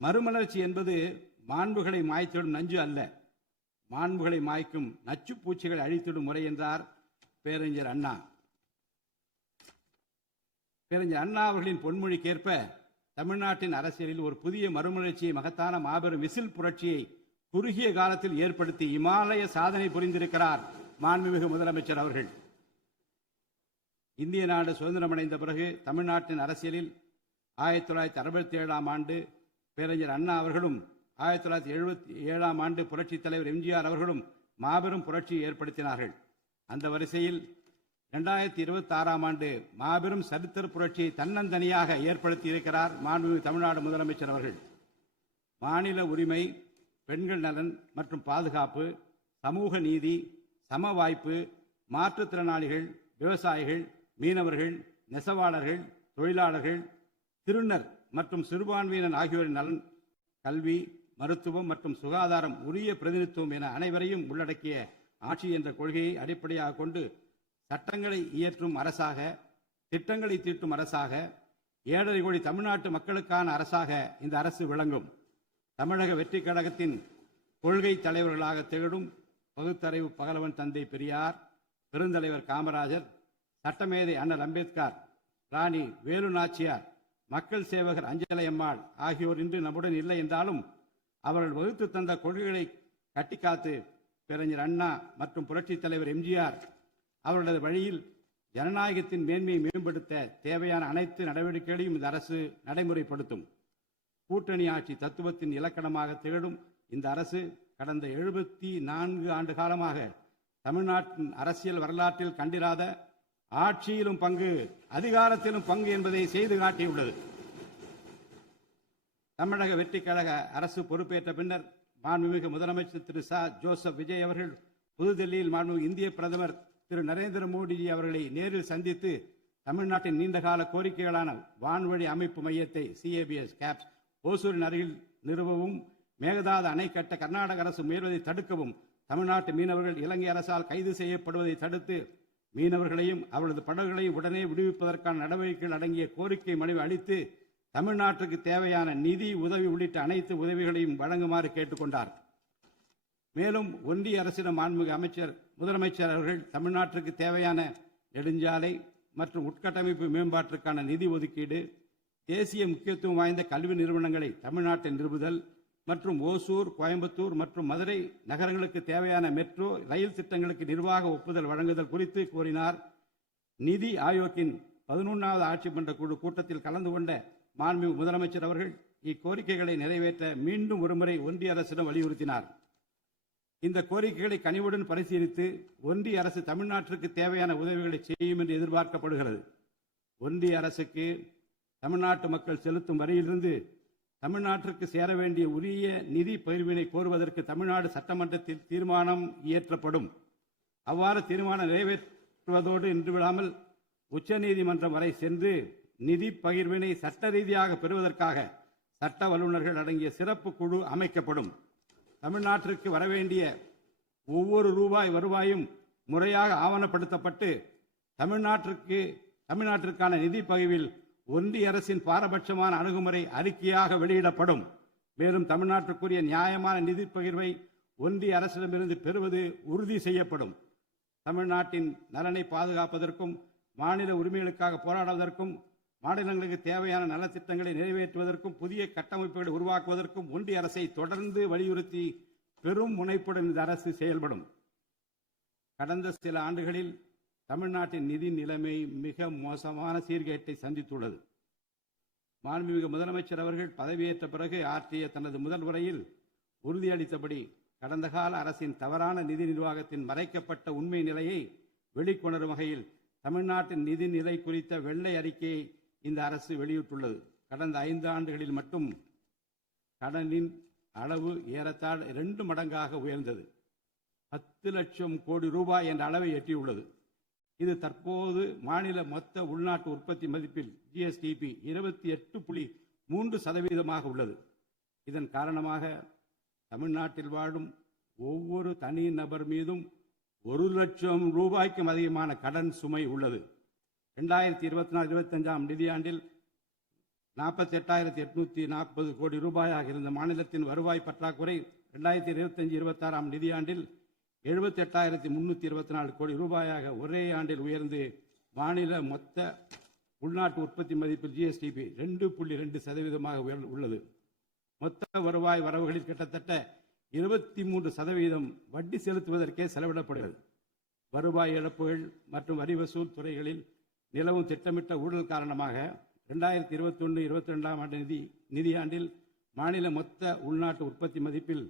மறுமலர்ச்சி என்பது மாண்புகளை மாய்த்திடும் நஞ்சு அல்ல, மாண்புகளை மாய்க்கும் நச்சு பூச்சிகளை அழித்திடும் முறை என்றார் பேரறிஞர் அண்ணா. பேரறிஞர் அண்ணா அவர்களின் பொன்மொழிக்கேற்ப தமிழ்நாட்டின் அரசியலில் ஒரு புதிய மறுமலர்ச்சியை, மகத்தான மாபெரும் விசில் புரட்சியை குறுகிய காலத்தில் ஏற்படுத்தி இமாலய சாதனை புரிந்திருக்கிறார் மாண்புமிகு முதலமைச்சர் அவர்கள். இந்திய நாடு சுதந்திரமடைந்த பிறகு தமிழ்நாட்டின் அரசியலில் 1967ஆம் ஆண்டு பேரறிஞர் அண்ணா அவர்களும் 1977ஆம் ஆண்டு புரட்சித் தலைவர் எம்ஜிஆர் அவர்களும் மாபெரும் புரட்சியை ஏற்படுத்தினார்கள். அந்த வரிசையில் 2026ஆம் ஆண்டு மாபெரும் சரித்திர புரட்சியை தன்னந்தனியாக ஏற்படுத்தி இருக்கிறார் மாண்புமிகு தமிழ்நாடு முதலமைச்சர் அவர்கள். மாநில உரிமை, பெண்கள் நலன் மற்றும் பாதுகாப்பு, சமூக நீதி, சம வாய்ப்பு, மாற்றுத்திறனாளிகள், விவசாயிகள், மீனவர்கள், நெசவாளர்கள், தொழிலாளர்கள், திருநர் மற்றும் சிறுபான்மையினர் ஆகியோரின் நலன், கல்வி, மருத்துவம் மற்றும் சுகாதாரம், உரிய பிரதிநிதித்துவம் என அனைவரையும் உள்ளடக்கிய ஆட்சி என்ற கொள்கையை அடிப்படையாக கொண்டு சட்டங்களை இயற்றும் அரசாக, திட்டங்களை தீட்டும் அரசாக, 7.5 கோடி தமிழ்நாட்டு மக்களுக்கான அரசாக இந்த அரசு விளங்கும். தமிழக வெற்றி கழகத்தின் கொள்கை தலைவர்களாக திகழும் பகுத்தறிவு பகலவன் தந்தை பெரியார், பெருந்தலைவர் காமராஜர், சட்டமேதை அண்ணல் அம்பேத்கர், ராணி வேலு நாச்சியார், மக்கள் சேவகர் அஞ்சலை அம்மாள் ஆகியோர் இன்று நம்முடன் இல்லை என்றாலும் அவர்கள் வகுத்து தந்த கொள்கைகளை கட்டிக்காத்து பேரறிஞர் அண்ணா மற்றும் புரட்சித் தலைவர் எம்ஜிஆர் அவர்களது வழியில் ஜனநாயகத்தின் மேன்மையை மேம்படுத்த தேவையான அனைத்து நடவடிக்கைகளையும் இந்த அரசு நடைமுறைப்படுத்தும். கூட்டணி ஆட்சி தத்துவத்தின் இலக்கணமாக திகழும் இந்த அரசு கடந்த 74 ஆண்டு காலமாக தமிழ்நாட்டின் அரசியல் வரலாற்றில் கண்டிராத ஆட்சியிலும் பங்கு, அதிகாரத்திலும் பங்கு என்பதை செய்து காட்டியுள்ளது. தமிழக வெற்றி கழக அரசு பொறுப்பேற்ற பின்னர் மாண்புமிகு முதலமைச்சர் திரு ஜோசப் விஜய் அவர்கள் புதுதில்லியில் மாண்புமிகு இந்திய பிரதமர் திரு நரேந்திர மோடிஜி அவர்களை நேரில் சந்தித்து தமிழ்நாட்டின் நீண்டகால கோரிக்கைகளான வான்வழி அமைப்பு மையத்தை CABS கேப்ஸ் ஓசூரின் அருகில் நிறுவவும், மேகதாது அணை கட்ட கர்நாடக அரசு முயல்வதை தடுக்கவும், தமிழ்நாட்டு மீனவர்கள் இலங்கை அரசால் கைது செய்யப்படுவதை தடுத்து மீனவர்களையும் அவர்களது படகுகளையும் உடனே விடுவிப்பதற்கான நடவடிக்கைகள் அடங்கிய கோரிக்கை மனுவை அளித்து தமிழ்நாட்டுக்கு தேவையான நிதி உதவி உள்ளிட்ட அனைத்து உதவிகளையும் வழங்குமாறு கேட்டுக்கொண்டார். மேலும் ஒன்றிய அரசிடம் மாண்புமிகு முதலமைச்சர் அவர்கள் தமிழ்நாட்டிற்கு தேவையான நெடுஞ்சாலை மற்றும் உட்கட்டமைப்பு மேம்பாட்டிற்கான நிதி ஒதுக்கீடு, தேசிய முக்கியத்துவம் வாய்ந்த கல்வி நிறுவனங்களை தமிழ்நாட்டில் நிறுவுதல் மற்றும் ஓசூர், கோயம்புத்தூர் மற்றும் மதுரை நகரங்களுக்கு தேவையான மெட்ரோ ரயில் திட்டங்களுக்கு நிர்வாக ஒப்புதல் வழங்குதல் குறித்து கோரினார். நிதி ஆயோக்கின் 11வது ஆட்சி மன்ற குழு கூட்டத்தில் கலந்து கொண்ட மாண்புமிகு முதலமைச்சர் அவர்கள் இக்கோரிக்கைகளை நிறைவேற்ற மீண்டும் ஒருமுறை ஒன்றிய அரசிடம் வலியுறுத்தினார். இந்த கோரிக்கைகளை கனிவுடன் பரிசீலித்து ஒன்றிய அரசு தமிழ்நாட்டிற்கு தேவையான உதவிகளை செய்யும் என்று எதிர்பார்க்கப்படுகிறது. ஒன்றிய அரசுக்கு தமிழ்நாட்டு மக்கள் செலுத்தும் வரியிலிருந்து தமிழ்நாட்டிற்கு சேர வேண்டிய உரிய நிதி பகிர்வினை கோருவதற்கு தமிழ்நாடு சட்டமன்றத்தில் தீர்மானம் இயற்றப்படும். அவ்வாறு தீர்மானம் நிறைவேற்றுவதோடு நின்றுவிடாமல் உச்சநீதிமன்றம் வரை சென்று நிதி பகிர்வினை சட்ட ரீதியாக பெறுவதற்காக சட்ட வல்லுநர்கள் அடங்கிய சிறப்பு குழு அமைக்கப்படும். தமிழ்நாட்டிற்கு வரவேண்டிய ஒவ்வொரு ரூபாய் வருவாயும் முறையாக ஆவணப்படுத்தப்பட்டு தமிழ்நாட்டிற்கான நிதி பகிர்வில் ஒன்றிய அரசின் பாரபட்சமான அணுகுமுறை அறிக்கையாக வெளியிடப்படும். மேலும் தமிழ்நாட்டிற்குரிய நியாயமான நிதி பகிர்வை ஒன்றிய அரசிடமிருந்து பெறுவது உறுதி செய்யப்படும். தமிழ்நாட்டின் நலனை பாதுகாப்பதற்கும் மாநில உரிமைகளுக்காக போராடுவதற்கும் மாநிலங்களுக்கு தேவையான நலத்திட்டங்களை நிறைவேற்றுவதற்கும் புதிய கட்டமைப்புகளை உருவாக்குவதற்கும் ஒன்றிய அரசை தொடர்ந்து வலியுறுத்தி பெரும் முனைப்புடன் இந்த அரசு செயல்படும். கடந்த சில ஆண்டுகளில் தமிழ்நாட்டின் நிதி நிலைமை மிக மோசமான சீர்கேட்டை சந்தித்துள்ளது. மாண்புமிகு முதலமைச்சர் அவர்கள் பதவியேற்ற பிறகு ஆற்றிய தனது முதல் உரையில் உறுதியளித்தபடி கடந்த கால அரசின் தவறான நிதி நிர்வாகத்தின் மறைக்கப்பட்ட உண்மை நிலையை வெளிக்கொணரும் வகையில் தமிழ்நாட்டின் நிதி நிலை குறித்த வெள்ளை அறிக்கையை இந்த அரசு வெளியிட்டுள்ளது. கடந்த 5 ஆண்டுகளில் மட்டும் கடனின் அளவு ஏறத்தாழ 2 மடங்காக உயர்ந்தது. 10 லட்சம் கோடி ரூபாய் என்ற அளவை எட்டியுள்ளது. இது தற்போது மாநில மொத்த உள்நாட்டு உற்பத்தி மதிப்பில் GSDP 28.3% உள்ளது. இதன் காரணமாக தமிழ்நாட்டில் வாழும் ஒவ்வொரு தனி நபர் மீதும் 1 லட்சம் ரூபாய்க்கும் அதிகமான கடன் சுமை உள்ளது. 2024-25 நிதியாண்டில் 48,840 கோடி ரூபாயாக இருந்த மாநிலத்தின் வருவாய் பற்றாக்குறை 2025-26 நிதியாண்டில் 78,324 கோடி ரூபாயாக ஒரே ஆண்டில் உயர்ந்து மாநில மொத்த உள்நாட்டு உற்பத்தி மதிப்பில் GSDP 2.2% உள்ளது. மொத்த வருவாய் வரவுகளில் கிட்டத்தட்ட 23% வட்டி செலுத்துவதற்கே செலவிடப்படுகிறது. வருவாய் இழப்புகள் மற்றும் வரி வசூல் துறைகளில் நிலவும் திட்டமிட்ட ஊழல் காரணமாக 2021-22 நிதியாண்டில் மாநில மொத்த உள்நாட்டு உற்பத்தி மதிப்பில்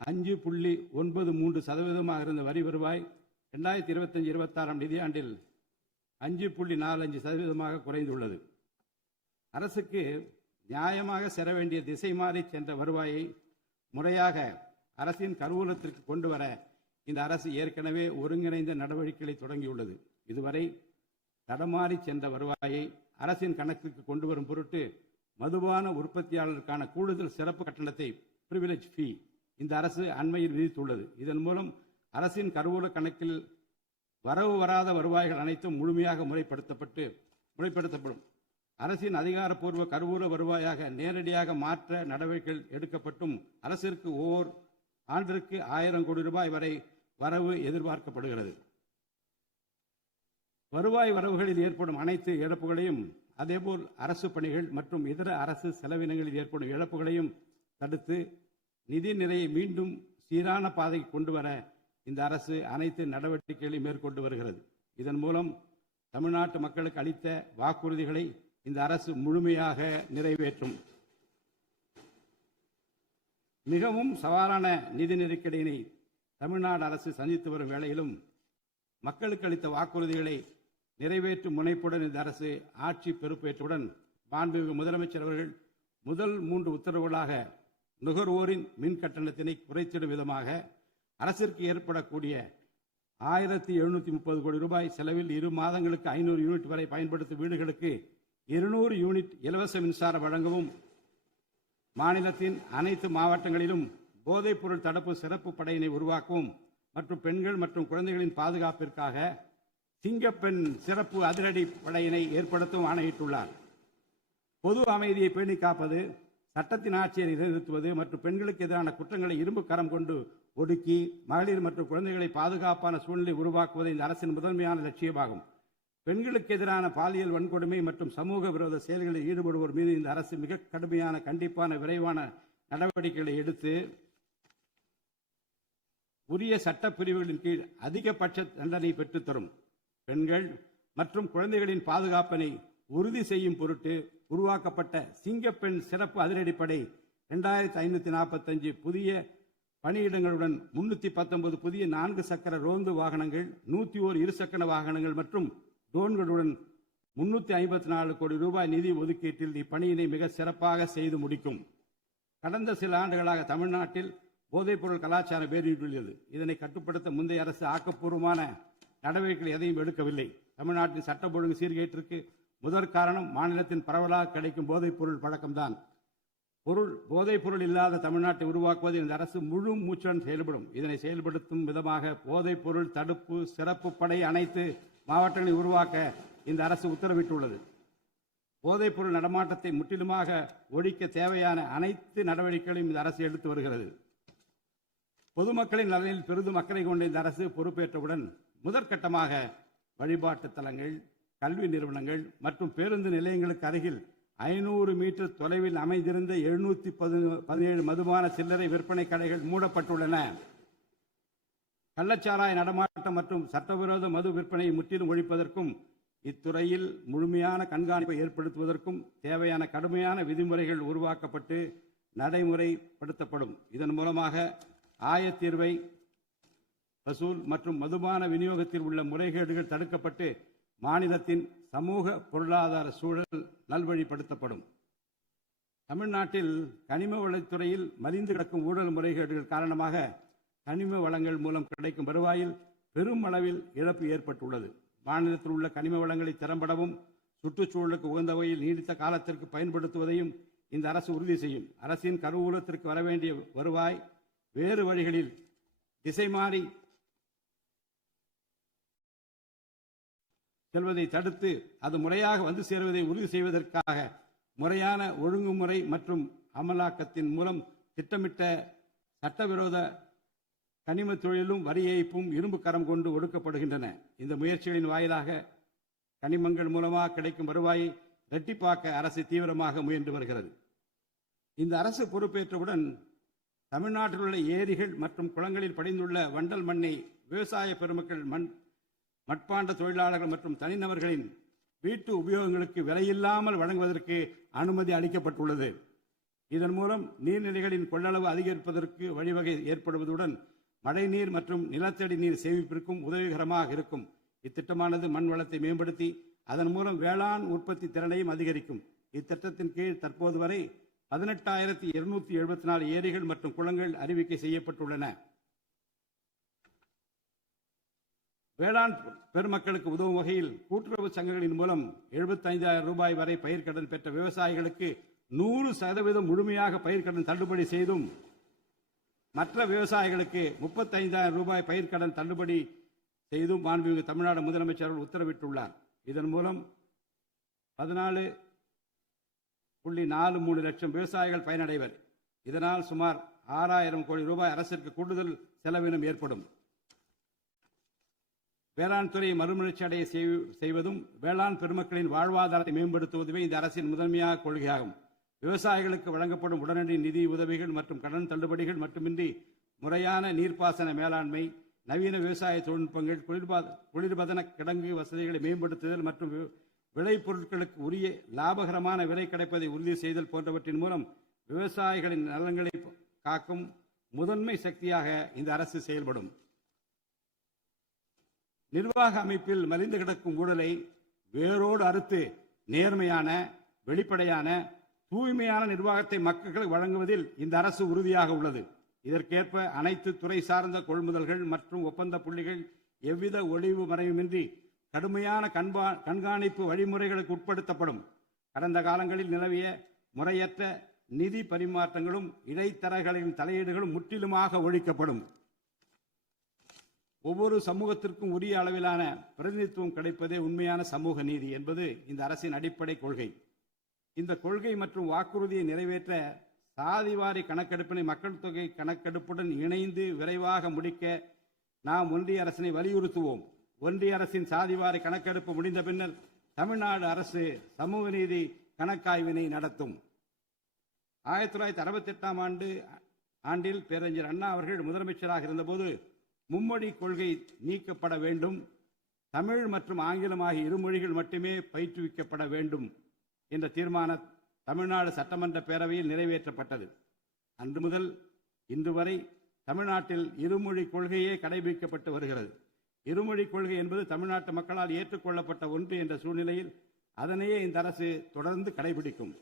5.93% இருந்த வரி வருவாய் 2025-26 நிதியாண்டில் 5.45% குறைந்துள்ளது. அரசுக்கு நியாயமாக செல்ல வேண்டிய திசை மாறி சென்ற வருவாயை முறையாக அரசின் கருவூலத்திற்கு கொண்டு வர இந்த அரசு ஏற்கனவே ஒருங்கிணைந்த நடவடிக்கைகளை தொடங்கியுள்ளது. இதுவரை தடமாறி சென்ற வருவாயை அரசின் கணக்கிற்கு கொண்டு வரும் பொருட்டு மதுபான உற்பத்தியாளருக்கான கூடுதல் சிறப்பு கட்டணத்தை பிரிவிலேஜ் ஃபீ இந்த அரசு அண்மையில் விதித்துள்ளது. இதன் மூலம் அரசின் கருவூல கணக்கில் வரவு வராத வருவாய்கள் அனைத்தும் முழுமையாக முறைப்படுத்தப்படும். அரசின் அதிகாரப்பூர்வ கருவூல வருவாயாக நேரடியாக மாற்ற நடவடிக்கைகள் எடுக்கப்பட்டும் அரசிற்கு ஓர் ஆண்டிற்கு 1000 கோடி ரூபாய் வரை வரவு எதிர்பார்க்கப்படுகிறது. வருவாய் வரவுகளில் ஏற்படும் அனைத்து இழப்புகளையும் அதேபோல் அரசு பணிகள் மற்றும் இதர அரசு செலவினங்களில் ஏற்படும் இழப்புகளையும் தடுத்து நிதி நிலையை மீண்டும் சீரான பாதைக்கு கொண்டு வர இந்த அரசு அனைத்து நடவடிக்கைகளையும் மேற்கொண்டு வருகிறது. இதன் மூலம் தமிழ்நாட்டு மக்களுக்கு அளித்த வாக்குறுதிகளை இந்த அரசு முழுமையாக நிறைவேற்றும். மிகவும் சவாலான நிதி நெருக்கடியினை தமிழ்நாடு அரசு சந்தித்து வரும் வேளையிலும் மக்களுக்கு அளித்த வாக்குறுதிகளை நிறைவேற்றும் முனைப்புடன் இந்த அரசு ஆட்சி பொறுப்பேற்றவுடன் மாண்புமிகு முதலமைச்சர் அவர்கள் முதல் 3 உத்தரவுகளாக நுகர்வோரின் மின் கட்டணத்தினை குறைத்திடும் விதமாக அரசிற்கு ஏற்படக்கூடிய 1730 கோடி ரூபாய் செலவில் 2 மாதங்களுக்கு 500 யூனிட் வரை பயன்படுத்தும் வீடுகளுக்கு 200 யூனிட் இலவச மின்சாரம் வழங்கவும், மாநிலத்தின் அனைத்து மாவட்டங்களிலும் போதைப் பொருள் தடுப்பு சிறப்பு படையினை உருவாக்கவும் மற்றும் பெண்கள் மற்றும் குழந்தைகளின் பாதுகாப்பிற்காக சிங்கப்பெண் சிறப்பு அதிரடி படையினை ஏற்படுத்தவும் ஆணையிட்டுள்ளார். பொது அமைதியை பேணி காப்பது, சட்டத்தின் ஆட்சியை நிலைநிறுத்துவது மற்றும் பெண்களுக்கு எதிரான குற்றங்களை இரும்பு கரம் கொண்டு ஒடுக்கி மகளிர் மற்றும் குழந்தைகளை பாதுகாப்பான சூழ்நிலை உருவாக்குவது இந்த அரசின் முதன்மையான லட்சியமாகும். பெண்களுக்கு எதிரான பாலியல் வன்கொடுமை மற்றும் சமூக விரோத செயல்களில் ஈடுபடுவோர் மீது இந்த அரசு மிக கடுமையான கண்டிப்பான விரைவான நடவடிக்கைகளை எடுத்து உரிய சட்ட பிரிவுகளின் கீழ் அதிகபட்ச தண்டனை பெற்றுத்தரும். பெண்கள் மற்றும் குழந்தைகளின் பாதுகாப்பினை உறுதி செய்யும் பொருட்டு உருவாக்கப்பட்ட சிங்கப்பெண் சிறப்பு அதிரடிப்படை 2545 புதிய பணியிடங்களுடன் 319 புதிய 4 சக்கர ரோந்து வாகனங்கள், 101 இருசக்கர வாகனங்கள் மற்றும் ட்ரோன்களுடன் 354 கோடி ரூபாய் நிதி ஒதுக்கீட்டில் இப்பணியினை மிக சிறப்பாக செய்து முடிக்கும். கடந்த சில ஆண்டுகளாக தமிழ்நாட்டில் போதைப்பொருள் கலாச்சாரம் வேரூன்றியுள்ளது. இதனை கட்டுப்படுத்த முந்தைய அரசு ஆக்கப்பூர்வமான நடவடிக்கைகள் எதையும் எடுக்கவில்லை. தமிழ்நாட்டின் சட்டம் ஒழுங்கு சீர்கேட்டிற்கு முதற் காரணம் மாநிலத்தின் பரவலாக கிடைக்கும் போதைப்பொருள் பழக்கம்தான். போதைப்பொருள் இல்லாத தமிழ்நாட்டை உருவாக்குவது இந்த அரசு முழு மூச்சுடன் செயல்படும். இதனை செயல்படுத்தும் விதமாக போதைப்பொருள் தடுப்பு சிறப்பு படை அனைத்து மாவட்டங்களை உருவாக்க இந்த அரசு உத்தரவிட்டுள்ளது. போதைப்பொருள் நடமாட்டத்தை முற்றிலுமாக ஒழிக்க தேவையான அனைத்து நடவடிக்கைகளையும் இந்த அரசு எடுத்து வருகிறது. பொதுமக்களின் நலனில் பெரிதும் அக்கறை கொண்ட இந்த அரசு பொறுப்பேற்றவுடன் முதற்கட்டமாக வழிபாட்டு தலங்கள், கல்வி நிறுவனங்கள் மற்றும் பேருந்து நிலையங்களுக்கு அருகில் 500 மீட்டர் தொலைவில் அமைந்திருந்த 717 மதுபான சில்லறை விற்பனை கடைகள் மூடப்பட்டுள்ளன. கள்ளச்சாராய நடமாட்டம் மற்றும் சட்டவிரோத மது விற்பனையை முற்றிலும் ஒழிப்பதற்கும் இத்துறையில் முழுமையான கண்காணிப்பை ஏற்படுத்துவதற்கும் தேவையான கடுமையான விதிமுறைகள் உருவாக்கப்பட்டு நடைமுறைப்படுத்தப்படும். இதன் மூலமாக ஆயத்தீர்வை வசூல் மற்றும் மதுபான விநியோகத்தில் உள்ள முறைகேடுகள் தடுக்கப்பட்டு மாநிலத்தின் சமூக பொருளாதார சூழல் நல்வழிப்படுத்தப்படும். தமிழ்நாட்டில் கனிம வளத்துறையில் மலிந்து கிடக்கும் ஊழல் முறைகேடுகள் காரணமாக கனிம வளங்கள் மூலம் கிடைக்கும் வருவாயில் பெரும் அளவில் இழப்பு ஏற்பட்டுள்ளது. மாநிலத்தில் உள்ள கனிம வளங்களை திறம்படவும் சுற்றுச்சூழலுக்கு உகந்த வகையில் நீடித்த காலத்திற்கு பயன்படுத்துவதையும் இந்த அரசு உறுதி செய்யும். அரசின் கருவூலத்திற்கு வரவேண்டிய வருவாய் வேறு வழிகளில் திசை மாறி செல்வதை தடுத்து அது முறையாக வந்து சேருவதை உறுதி செய்வதற்காக முறையான ஒழுங்குமுறை மற்றும் அமலாக்கத்தின் மூலம் திட்டமிட்ட சட்டவிரோத கனிம தொழிலும் வரி ஏய்ப்பும் இரும்பு கரம் கொண்டு ஒடுக்கப்படுகின்றன. இந்த முயற்சிகளின் வாயிலாக கனிமங்கள் மூலமாக கிடைக்கும் வருவாயை இரட்டிப்பாக்க அரசு தீவிரமாக முயன்று வருகிறது. இந்த அரசு பொறுப்பேற்றவுடன் தமிழ்நாட்டில் உள்ள ஏரிகள் மற்றும் குளங்களில் படிந்துள்ள வண்டல் மண்ணை விவசாய பெருமக்கள், மட்பாண்ட தொழிலாளர்கள் மற்றும் தனிநபர்களின் வீட்டு உபயோகங்களுக்கு விலையில்லாமல் வழங்குவதற்கு அனுமதி அளிக்கப்பட்டுள்ளது. இதன் மூலம் நீர்நிலைகளின் கொள்ளளவு அதிகரிப்பதற்கு வழிவகை ஏற்படுவதுடன் மழைநீர் மற்றும் நிலத்தடி நீர் சேமிப்பிற்கும் உதவிகரமாக இருக்கும். இத்திட்டமானது மண் வளத்தை மேம்படுத்தி அதன் மூலம் வேளாண் உற்பத்தி திறனையும் அதிகரிக்கும். இத்திட்டத்தின் கீழ் தற்போது வரை 18,274 ஏரிகள் மற்றும் குளங்கள் அறிவிக்கை செய்யப்பட்டுள்ளன. வேளாண் பெருமக்களுக்கு உதவும் வகையில் கூட்டுறவு சங்கங்களின் மூலம் 75,000 ரூபாய் வரை பயிர்க்கடன் பெற்ற விவசாயிகளுக்கு 100% முழுமையாக பயிர்க்கடன் தள்ளுபடி செய்தும், மற்ற விவசாயிகளுக்கு 35,000 ரூபாய் பயிர்க்கடன் தள்ளுபடி செய்தும் மாண்புமிகு தமிழ்நாடு முதலமைச்சர் உத்தரவிட்டுள்ளார். இதன் மூலம் 14.43 லட்சம் விவசாயிகள் பயனடைவர். இதனால் சுமார் 6,000 கோடி ரூபாய் அரசிற்கு கூடுதல் செலவினம் ஏற்படும். வேளாண் துறையை மறுமலர்ச்சி அடைய செய்வதும் வேளாண் பெருமக்களின் வாழ்வாதாரத்தை மேம்படுத்துவதுமே இந்த அரசின் முதன்மையாக கொள்கையாகும். விவசாயிகளுக்கு வழங்கப்படும் உடனடி நிதி உதவிகள் மற்றும் கடன் தள்ளுபடிகள் மட்டுமின்றி முறையான நீர்ப்பாசன மேலாண்மை, நவீன விவசாய தொழில்நுட்பங்கள், குளிர்பதன கிடங்கு வசதிகளை மேம்படுத்துதல் மற்றும் விளைபொருட்களுக்கு உரிய லாபகரமான விலை கிடைப்பதை உறுதி செய்தல் போன்றவற்றின் மூலம் விவசாயிகளின் நலன்களை காக்கும் முதன்மை சக்தியாக இந்த அரசு செயல்படும். நிர்வாக அமைப்பில் மலிந்து கிடக்கும் ஊழலை வேரோடு அறுத்து நேர்மையான, வெளிப்படையான, தூய்மையான நிர்வாகத்தை மக்களுக்கு வழங்குவதில் இந்த அரசு உறுதியாக உள்ளது. இதற்கேற்ப அனைத்து துறை சார்ந்த கொள்முதல்கள் மற்றும் ஒப்பந்த புள்ளிகள் எவ்வித ஒளிவு மறைவுமின்றி கடுமையான கண்காணிப்பு வழிமுறைகளுக்கு உட்படுத்தப்படும். கடந்த காலங்களில் நிலவிய முறையற்ற நிதி பரிமாற்றங்களும் இடைத்தரகர்களின் தலையீடுகளும் முற்றிலுமாக ஒழிக்கப்படும். ஒவ்வொரு சமூகத்திற்கும் உரிய அளவிலான பிரதிநிதித்துவம் கிடைப்பதே உண்மையான சமூக நீதி என்பது இந்த அரசின் அடிப்படை கொள்கை. இந்த கொள்கை மற்றும் வாக்குறுதியை நிறைவேற்ற சாதிவாரி கணக்கெடுப்பினை மக்கள் தொகை கணக்கெடுப்புடன் இணைந்து விரைவாக முடிக்க நாம் ஒன்றிய அரசினை வலியுறுத்துவோம். ஒன்றிய அரசின் சாதிவாரி கணக்கெடுப்பு முடிந்த பின்னர் தமிழ்நாடு அரசு சமூக நீதி கணக்காய்வினை நடத்தும். 1968 ஆண்டில் பேரறிஞர் அண்ணா அவர்கள் முதலமைச்சராக இருந்தபோது மும்மொழி கொள்கை நீக்கப்பட வேண்டும், தமிழ் மற்றும் ஆங்கிலம் ஆகிய இருமொழிகள் மட்டுமே பயிற்றுவிக்கப்பட வேண்டும் என்ற தீர்மானம் தமிழ்நாடு சட்டமன்ற பேரவையில் நிறைவேற்றப்பட்டது. அன்று முதல் இன்று வரை தமிழ்நாட்டில் இருமொழி கொள்கையே கடைபிடிக்கப்பட்டு வருகிறது. இருமொழி கொள்கை என்பது தமிழ்நாட்டு மக்களால் ஏற்றுக்கொள்ளப்பட்ட ஒன்று என்ற சூழ்நிலையில் அதனையே இந்த அரசு தொடர்ந்து கடைபிடிக்கும்.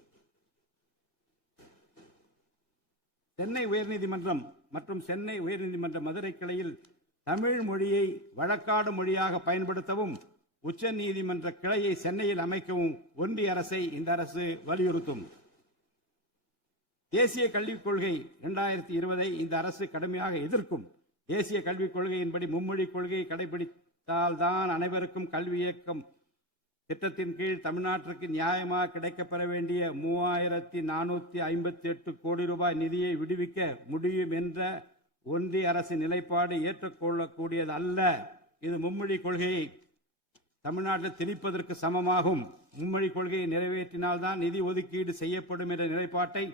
சென்னை உயர்நீதிமன்றம் மற்றும் சென்னை உயர்நீதிமன்ற மதுரை கிளையில் தமிழ் மொழியை வழக்காடு மொழியாக பயன்படுத்தவும் உச்ச நீதிமன்ற கிளையை சென்னையில் அமைக்கவும் ஒன்றிய அரசை இந்த அரசு வலியுறுத்தும். தேசிய கல்விக் கொள்கை 2020 இந்த அரசு கடுமையாக எதிர்க்கும். தேசிய கல்விக் கொள்கையின்படி மும்மொழி கொள்கையை கடைபிடித்தால்தான் அனைவருக்கும் கல்வி இயக்கம் திட்டத்தின் கீழ் தமிழ்நாட்டிற்கு நியாயமாக கிடைக்கப்பெற வேண்டிய 3458 கோடி ரூபாய் நிதியை விடுவிக்க முடியும் என்ற ஒன்றிய அரசின் நிலைப்பாடு ஏற்றுக்கொள்ளக்கூடியது அல்ல. இது மும்மொழி கொள்கையை தமிழ்நாட்டில் திணிப்பதற்கு சமமாகும். மும்மொழி கொள்கையை நிறைவேற்றினால்தான் நிதி ஒதுக்கீடு செய்யப்படும் என்ற நிலைப்பாட்டை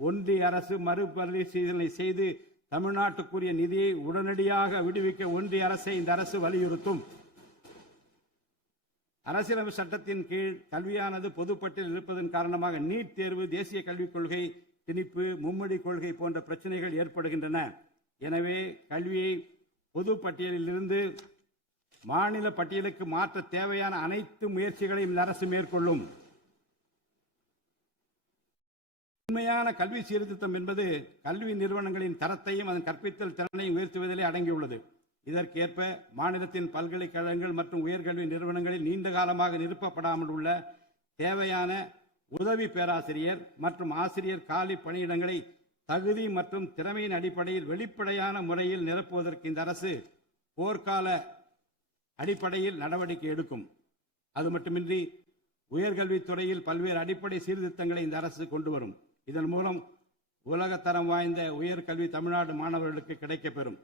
ஒன்றிய அரசு மறுபரிசீலனை செய்து தமிழ்நாட்டுக்குரிய நிதியை உடனடியாக விடுவிக்க ஒன்றிய அரசை இந்த அரசு வலியுறுத்தும். அரசியலமைப்பு சட்டத்தின் கீழ் கல்வியானது பொதுப்பட்டியலில் இருப்பதன் காரணமாக நீட் தேர்வு, தேசிய கல்விக் கொள்கை திணிப்பு, மும்மொழி கொள்கை போன்ற பிரச்சனைகள் ஏற்படுகின்றன. எனவே கல்வியை பொது பட்டியலில் இருந்து மாநில பட்டியலுக்கு மாற்ற தேவையான அனைத்து முயற்சிகளையும் இந்த அரசு மேற்கொள்ளும். உண்மையான கல்வி சீர்திருத்தம் என்பது கல்வி நிறுவனங்களின் தரத்தையும் அதன் கற்பித்தல் திறனையும் உயர்த்துவதிலே அடங்கியுள்ளது. இதற்கேற்ப மாநிலத்தின் பல்கலைக்கழகங்கள் மற்றும் உயர்கல்வி நிறுவனங்களில் நீண்ட காலமாக நிரப்பப்படாமல் உள்ள தேவையான உதவி பேராசிரியர் மற்றும் ஆசிரியர் காலி பணியிடங்களை தகுதி மற்றும் திறமையின் அடிப்படையில் வெளிப்படையான முறையில் நிரப்புவதற்கு இந்த அரசு போர்க்கால அடிப்படையில் நடவடிக்கை எடுக்கும். அது மட்டுமின்றி உயர்கல்வித்துறையில் பல்வேறு அடிப்படை சீர்திருத்தங்களை இந்த அரசு கொண்டு வரும். இதன் மூலம் உலகத்தரம் வாய்ந்த உயர்கல்வி தமிழ்நாடு மாணவர்களுக்கு கிடைக்கப்பெறும்.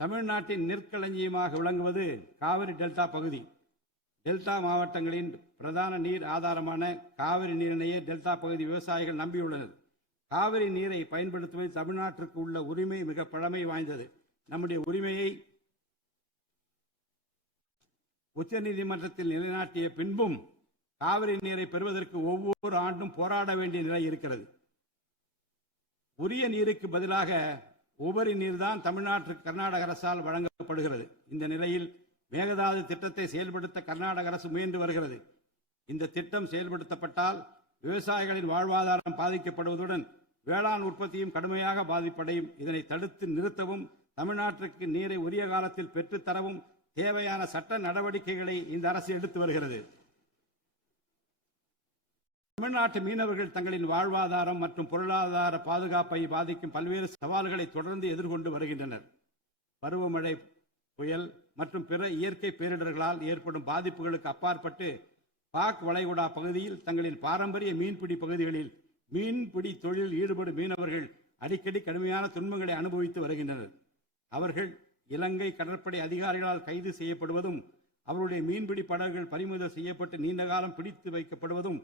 தமிழ்நாட்டின் நெற்களஞ்சியமாக விளங்குவது காவிரி டெல்டா பகுதி. டெல்டா மாவட்டங்களின் பிரதான நீர் ஆதாரமான காவிரி நீரினையே டெல்டா பகுதி விவசாயிகள் நம்பியுள்ளனர். காவிரி நீரை பயன்படுத்துவதில் தமிழ்நாட்டிற்கு உள்ள உரிமை மிக பழமை வாய்ந்தது. நம்முடைய உரிமையை உச்சநீதிமன்றத்தில் நிலைநாட்டிய பின்பும் காவிரி நீரை பெறுவதற்கு ஒவ்வொரு ஆண்டும் போராட வேண்டிய நிலை இருக்கிறது. உரிய நீருக்கு பதிலாக உபரி நீர்தான் தமிழ்நாட்டிற்கு கர்நாடக அரசால் வழங்கப்படுகிறது. இந்த நிலையில் மேகதாது திட்டத்தை செயல்படுத்த கர்நாடக அரசு முயன்று வருகிறது. இந்த திட்டம் செயல்படுத்தப்பட்டால் விவசாயிகளின் வாழ்வாதாரம் பாதிக்கப்படுவதுடன் வேளாண் உற்பத்தியும் கடுமையாக பாதிப்படையும். இதனை தடுத்து நிறுத்தவும் தமிழ்நாட்டிற்கு நீரை உரிய காலத்தில் பெற்றுத்தரவும் தேவையான சட்ட நடவடிக்கைகளை இந்த அரசு எடுத்து வருகிறது. தமிழ்நாட்டு மீனவர்கள் தங்களின் வாழ்வாதாரம் மற்றும் பொருளாதார பாதுகாப்பை பாதிக்கும் பல்வேறு சவால்களை தொடர்ந்து எதிர்கொண்டு வருகின்றனர். பருவமழை, புயல் மற்றும் பிற இயற்கை பேரிடர்களால் ஏற்படும் பாதிப்புகளுக்கு அப்பாற்பட்டு பாக் வளைகுடா பகுதியில் தங்களின் பாரம்பரிய மீன்பிடி பகுதிகளில் மீன்பிடி தொழிலில் ஈடுபடும் மீனவர்கள் அடிக்கடி கடுமையான துன்பங்களை அனுபவித்து வருகின்றனர். அவர்கள் இலங்கை கடற்படை அதிகாரிகளால் கைது செய்யப்படுவதும் அவருடைய மீன்பிடி படகுகள் பறிமுதல் செய்யப்பட்டு நீண்ட காலம் பிடித்து வைக்கப்படுவதும்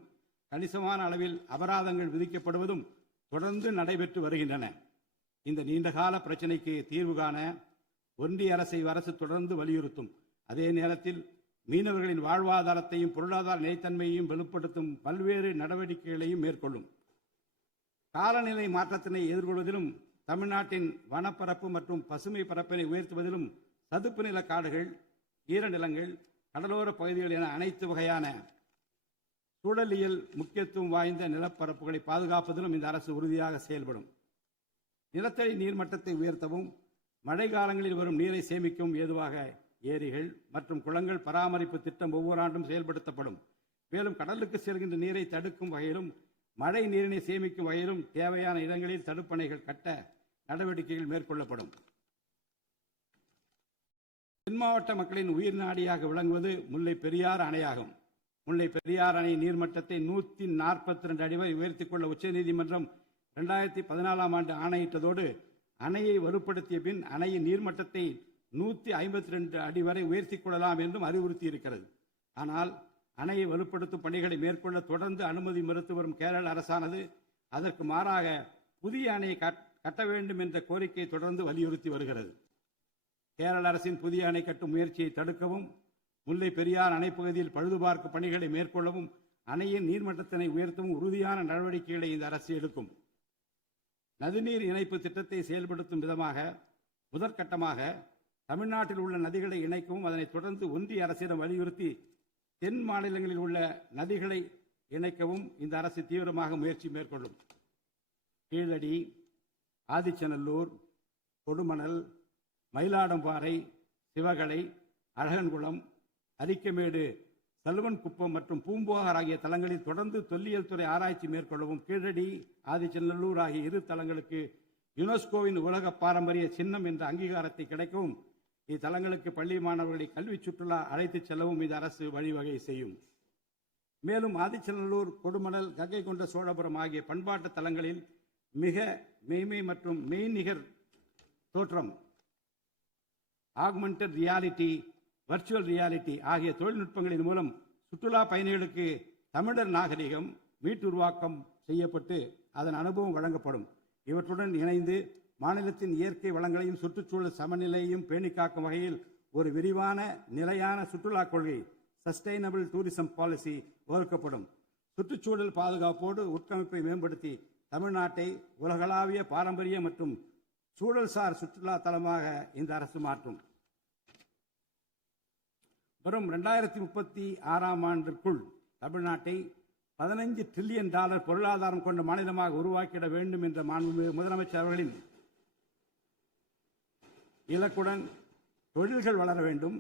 கணிசமான அளவில் அபராதங்கள் விதிக்கப்படுவதும் தொடர்ந்து நடைபெற்று வருகின்றன. இந்த நீண்டகால பிரச்சினைக்கு தீர்வு காண ஒன்றிய அரசு தொடர்ந்து வலியுறுத்தும். அதே நேரத்தில் மீனவர்களின் வாழ்வாதாரத்தையும் பொருளாதார நிலைத்தன்மையையும் வலுப்படுத்தும் பல்வேறு நடவடிக்கைகளையும் மேற்கொள்ளும். காலநிலை மாற்றத்தினை எதிர்கொள்வதிலும் தமிழ்நாட்டின் வனப்பரப்பு மற்றும் பசுமை பரப்பினை உயர்த்துவதிலும் சதுப்பு நில காடுகள், ஈரநிலங்கள், கடலோர பகுதிகள் என அனைத்து வகையான சூழலியல் முக்கியத்துவம் வாய்ந்த நிலப்பரப்புகளை பாதுகாப்பதிலும் இந்த அரசு உறுதியாக செயல்படும். நிலத்தடி நீர்மட்டத்தை உயர்த்தவும் மழை காலங்களில் வரும் நீரை சேமிக்கவும் ஏதுவாக ஏரிகள் மற்றும் குளங்கள் பராமரிப்பு திட்டம் ஒவ்வொரு ஆண்டும் செயல்படுத்தப்படும். மேலும் கடலுக்கு செல்கின்ற நீரை தடுக்கும் வகையிலும் மழை நீரினை சேமிக்கும் வகையிலும் தேவையான இடங்களில் தடுப்பணைகள் கட்ட நடவடிக்கைகள் மேற்கொள்ளப்படும். தென் மாவட்ட மக்களின் உயிர் நாடியாக விளங்குவது முல்லை பெரியாறு அணையாகும். முல்லை பெரியாறு அணை நீர்மட்டத்தை 142 அடி வரை உயர்த்திக் கொள்ள உச்சநீதிமன்றம் 2014 ஆண்டு ஆணையிட்டதோடு அணையை வலுப்படுத்திய பின் அணையின் நீர்மட்டத்தை 152 அடி வரை உயர்த்திக் கொள்ளலாம் என்றும் அறிவுறுத்தி இருக்கிறது. ஆனால் அணையை வலுப்படுத்தும் பணிகளை மேற்கொள்ள தொடர்ந்து அனுமதி மறுத்து வரும் கேரள அரசானது அதற்கு மாறாக புதிய அணையை கட்ட வேண்டும் என்ற கோரிக்கையை தொடர்ந்து வலியுறுத்தி வருகிறது. கேரள அரசின் புதிய அணை கட்டும் முயற்சியை தடுக்கவும், முல்லை பெரியார் அணைப்பகுதியில் பழுதுபார்க்கும் பணிகளை மேற்கொள்ளவும், அணையின் நீர்மட்டத்தினை உயர்த்தவும் உறுதியான நடவடிக்கைகளை இந்த அரசு எடுக்கும். நதிநீர் இணைப்பு திட்டத்தை செயல்படுத்தும் விதமாக முதற்கட்டமாக தமிழ்நாட்டில் உள்ள நதிகளை இணைக்கவும், அதனைத் தொடர்ந்து ஒன்றிய அரசிடம் வலியுறுத்தி தென் மாநிலங்களில் உள்ள நதிகளை இணைக்கவும் இந்த அரசு தீவிரமாக முயற்சி மேற்கொள்ளும். கீழடி, ஆதிச்சநல்லூர், கொடுமணல், மயிலாடம்பாறை, சிவகலை, அழகன்குளம், அரிக்கமேடு, சல்வன்குப்பம் மற்றும் பூம்புகார் ஆகிய தலங்களில் தொடர்ந்து தொல்லியல் துறை ஆராய்ச்சி மேற்கொள்ளவும், கீழடி, ஆதிச்சநல்லூர் ஆகிய இரு தலங்களுக்கு யுனெஸ்கோவின் உலக பாரம்பரிய சின்னம் என்ற அங்கீகாரத்தை கிடைக்கவும், இத்தலங்களுக்கு பள்ளி மாணவர்களை கல்வி சுற்றுலா அழைத்துச் செல்லவும் இந்த அரசு வழிவகை செய்யும். மேலும் ஆதிச்சநல்லூர், கொடுமணல், கங்கை கொண்ட சோழபுரம் ஆகிய பண்பாட்டு தலங்களில் மிக மெய்மை மற்றும் மெய்நிகர் தோற்றம், ஆக்மெண்டட் ரியாலிட்டி, வர்ச்சுவல் ரியாலிட்டி ஆகிய தொழில்நுட்பங்களின் மூலம் சுற்றுலா பயணிகளுக்கு தமிழர் நாகரிகம் மீட்டுருவாக்கம் செய்யப்பட்டு அதன் அனுபவம் வழங்கப்படும். இவற்றுடன் இணைந்து மாநிலத்தின் இயற்கை வளங்களையும் சுற்றுச்சூழல் சமநிலையையும் பேணி காக்கும் வகையில் ஒரு விரிவான நிலையான சுற்றுலா கொள்கை, சஸ்டைனபிள் டூரிசம் பாலிசி வகுக்கப்படும். சுற்றுச்சூழல் பாதுகாப்போடு உட்கமைப்பை மேம்படுத்தி தமிழ்நாட்டை உலகளாவிய பாரம்பரிய மற்றும் சூழல்சார் சுற்றுலா தலமாக இந்த அரசு மாற்றும். வரும் 2036 ஆண்டிற்குள் தமிழ்நாட்டை $15 டிரில்லியன் பொருளாதாரம் கொண்ட மாநிலமாக உருவாக்கிட வேண்டும் என்ற முதலமைச்சர் அவர்களின் இலக்குடன் தொழில்கள் வளர வேண்டும்,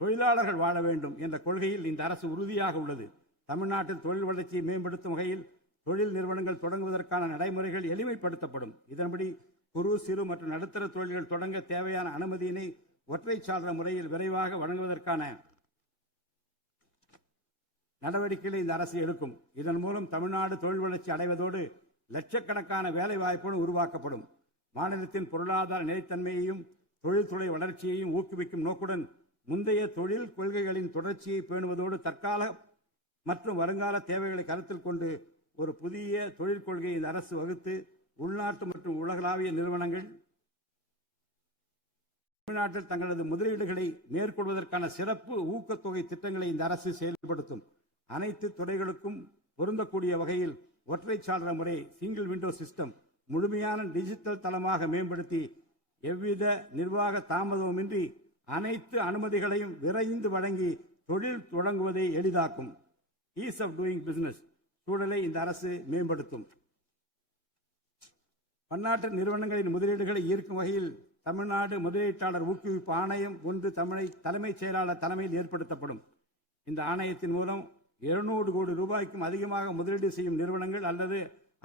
தொழிலாளர்கள் வாழ வேண்டும் என்ற கொள்கையில் இந்த அரசு உறுதியாக உள்ளது. தமிழ்நாட்டில் தொழில் வளர்ச்சியை மேம்படுத்தும் வகையில் தொழில் நிறுவனங்கள் தொடங்குவதற்கான நடைமுறைகள் எளிமைப்படுத்தப்படும். இதன்படி குறு, சிறு மற்றும் நடுத்தர தொழில்கள் தொடங்க தேவையான அனுமதியினை ஒற்றைச்சாளர முறையில் விரைவாக வழங்குவதற்கான நடவடிக்கைகளை இந்த அரசு எடுக்கும். இதன் மூலம் தமிழ்நாடு தொழில் வளர்ச்சி அடைவதோடு லட்சக்கணக்கான வேலை வாய்ப்புகள் உருவாக்கப்படும். மாநிலத்தின் பொருளாதார நிலைத்தன்மையையும் தொழில்துறை வளர்ச்சியையும் ஊக்குவிக்கும் நோக்குடன் முந்தைய தொழில் கொள்கைகளின் தொடர்ச்சியை பேணுவதோடு தற்கால மற்றும் வருங்கால தேவைகளை கருத்தில் கொண்டு ஒரு புதிய தொழில் கொள்கையை இந்த அரசு வகுத்து உள்நாட்டு மற்றும் உலகளாவிய நிறுவனங்கள் தமிழ்நாட்டில் தங்களது முதலீடுகளை மேற்கொள்வதற்கான சிறப்பு ஊக்கத்தொகை திட்டங்களை இந்த அரசு செயல்படுத்தும். அனைத்து துறைகளுக்கும் பொருந்தக்கூடிய வகையில் ஒற்றைச்சாளர முறை, சிங்கிள் விண்டோ சிஸ்டம் முழுமையான டிஜிட்டல் தளமாக மேம்படுத்தி எவ்வித நிர்வாக தாமதமுமின்றி அனைத்து அனுமதிகளையும் விரைந்து வழங்கி தொழில் தொடங்குவதை எளிதாக்கும். ஈஸ் ஆஃப் டூயிங் பிசினஸ் சூழலை இந்த அரசு மேம்படுத்தும். பன்னாட்டு நிறுவனங்களின் முதலீடுகளை ஈர்க்கும் வகையில் தமிழ்நாடு முதலீட்டாளர் ஊக்குவிப்பு ஆணையம் ஒன்று தலைமைச் செயலாளர் தலைமையில் ஏற்படுத்தப்படும். இந்த ஆணையத்தின் மூலம் 200 கோடி ரூபாய்க்கும் அதிகமாக முதலீடு செய்யும் நிறுவனங்கள் அல்லது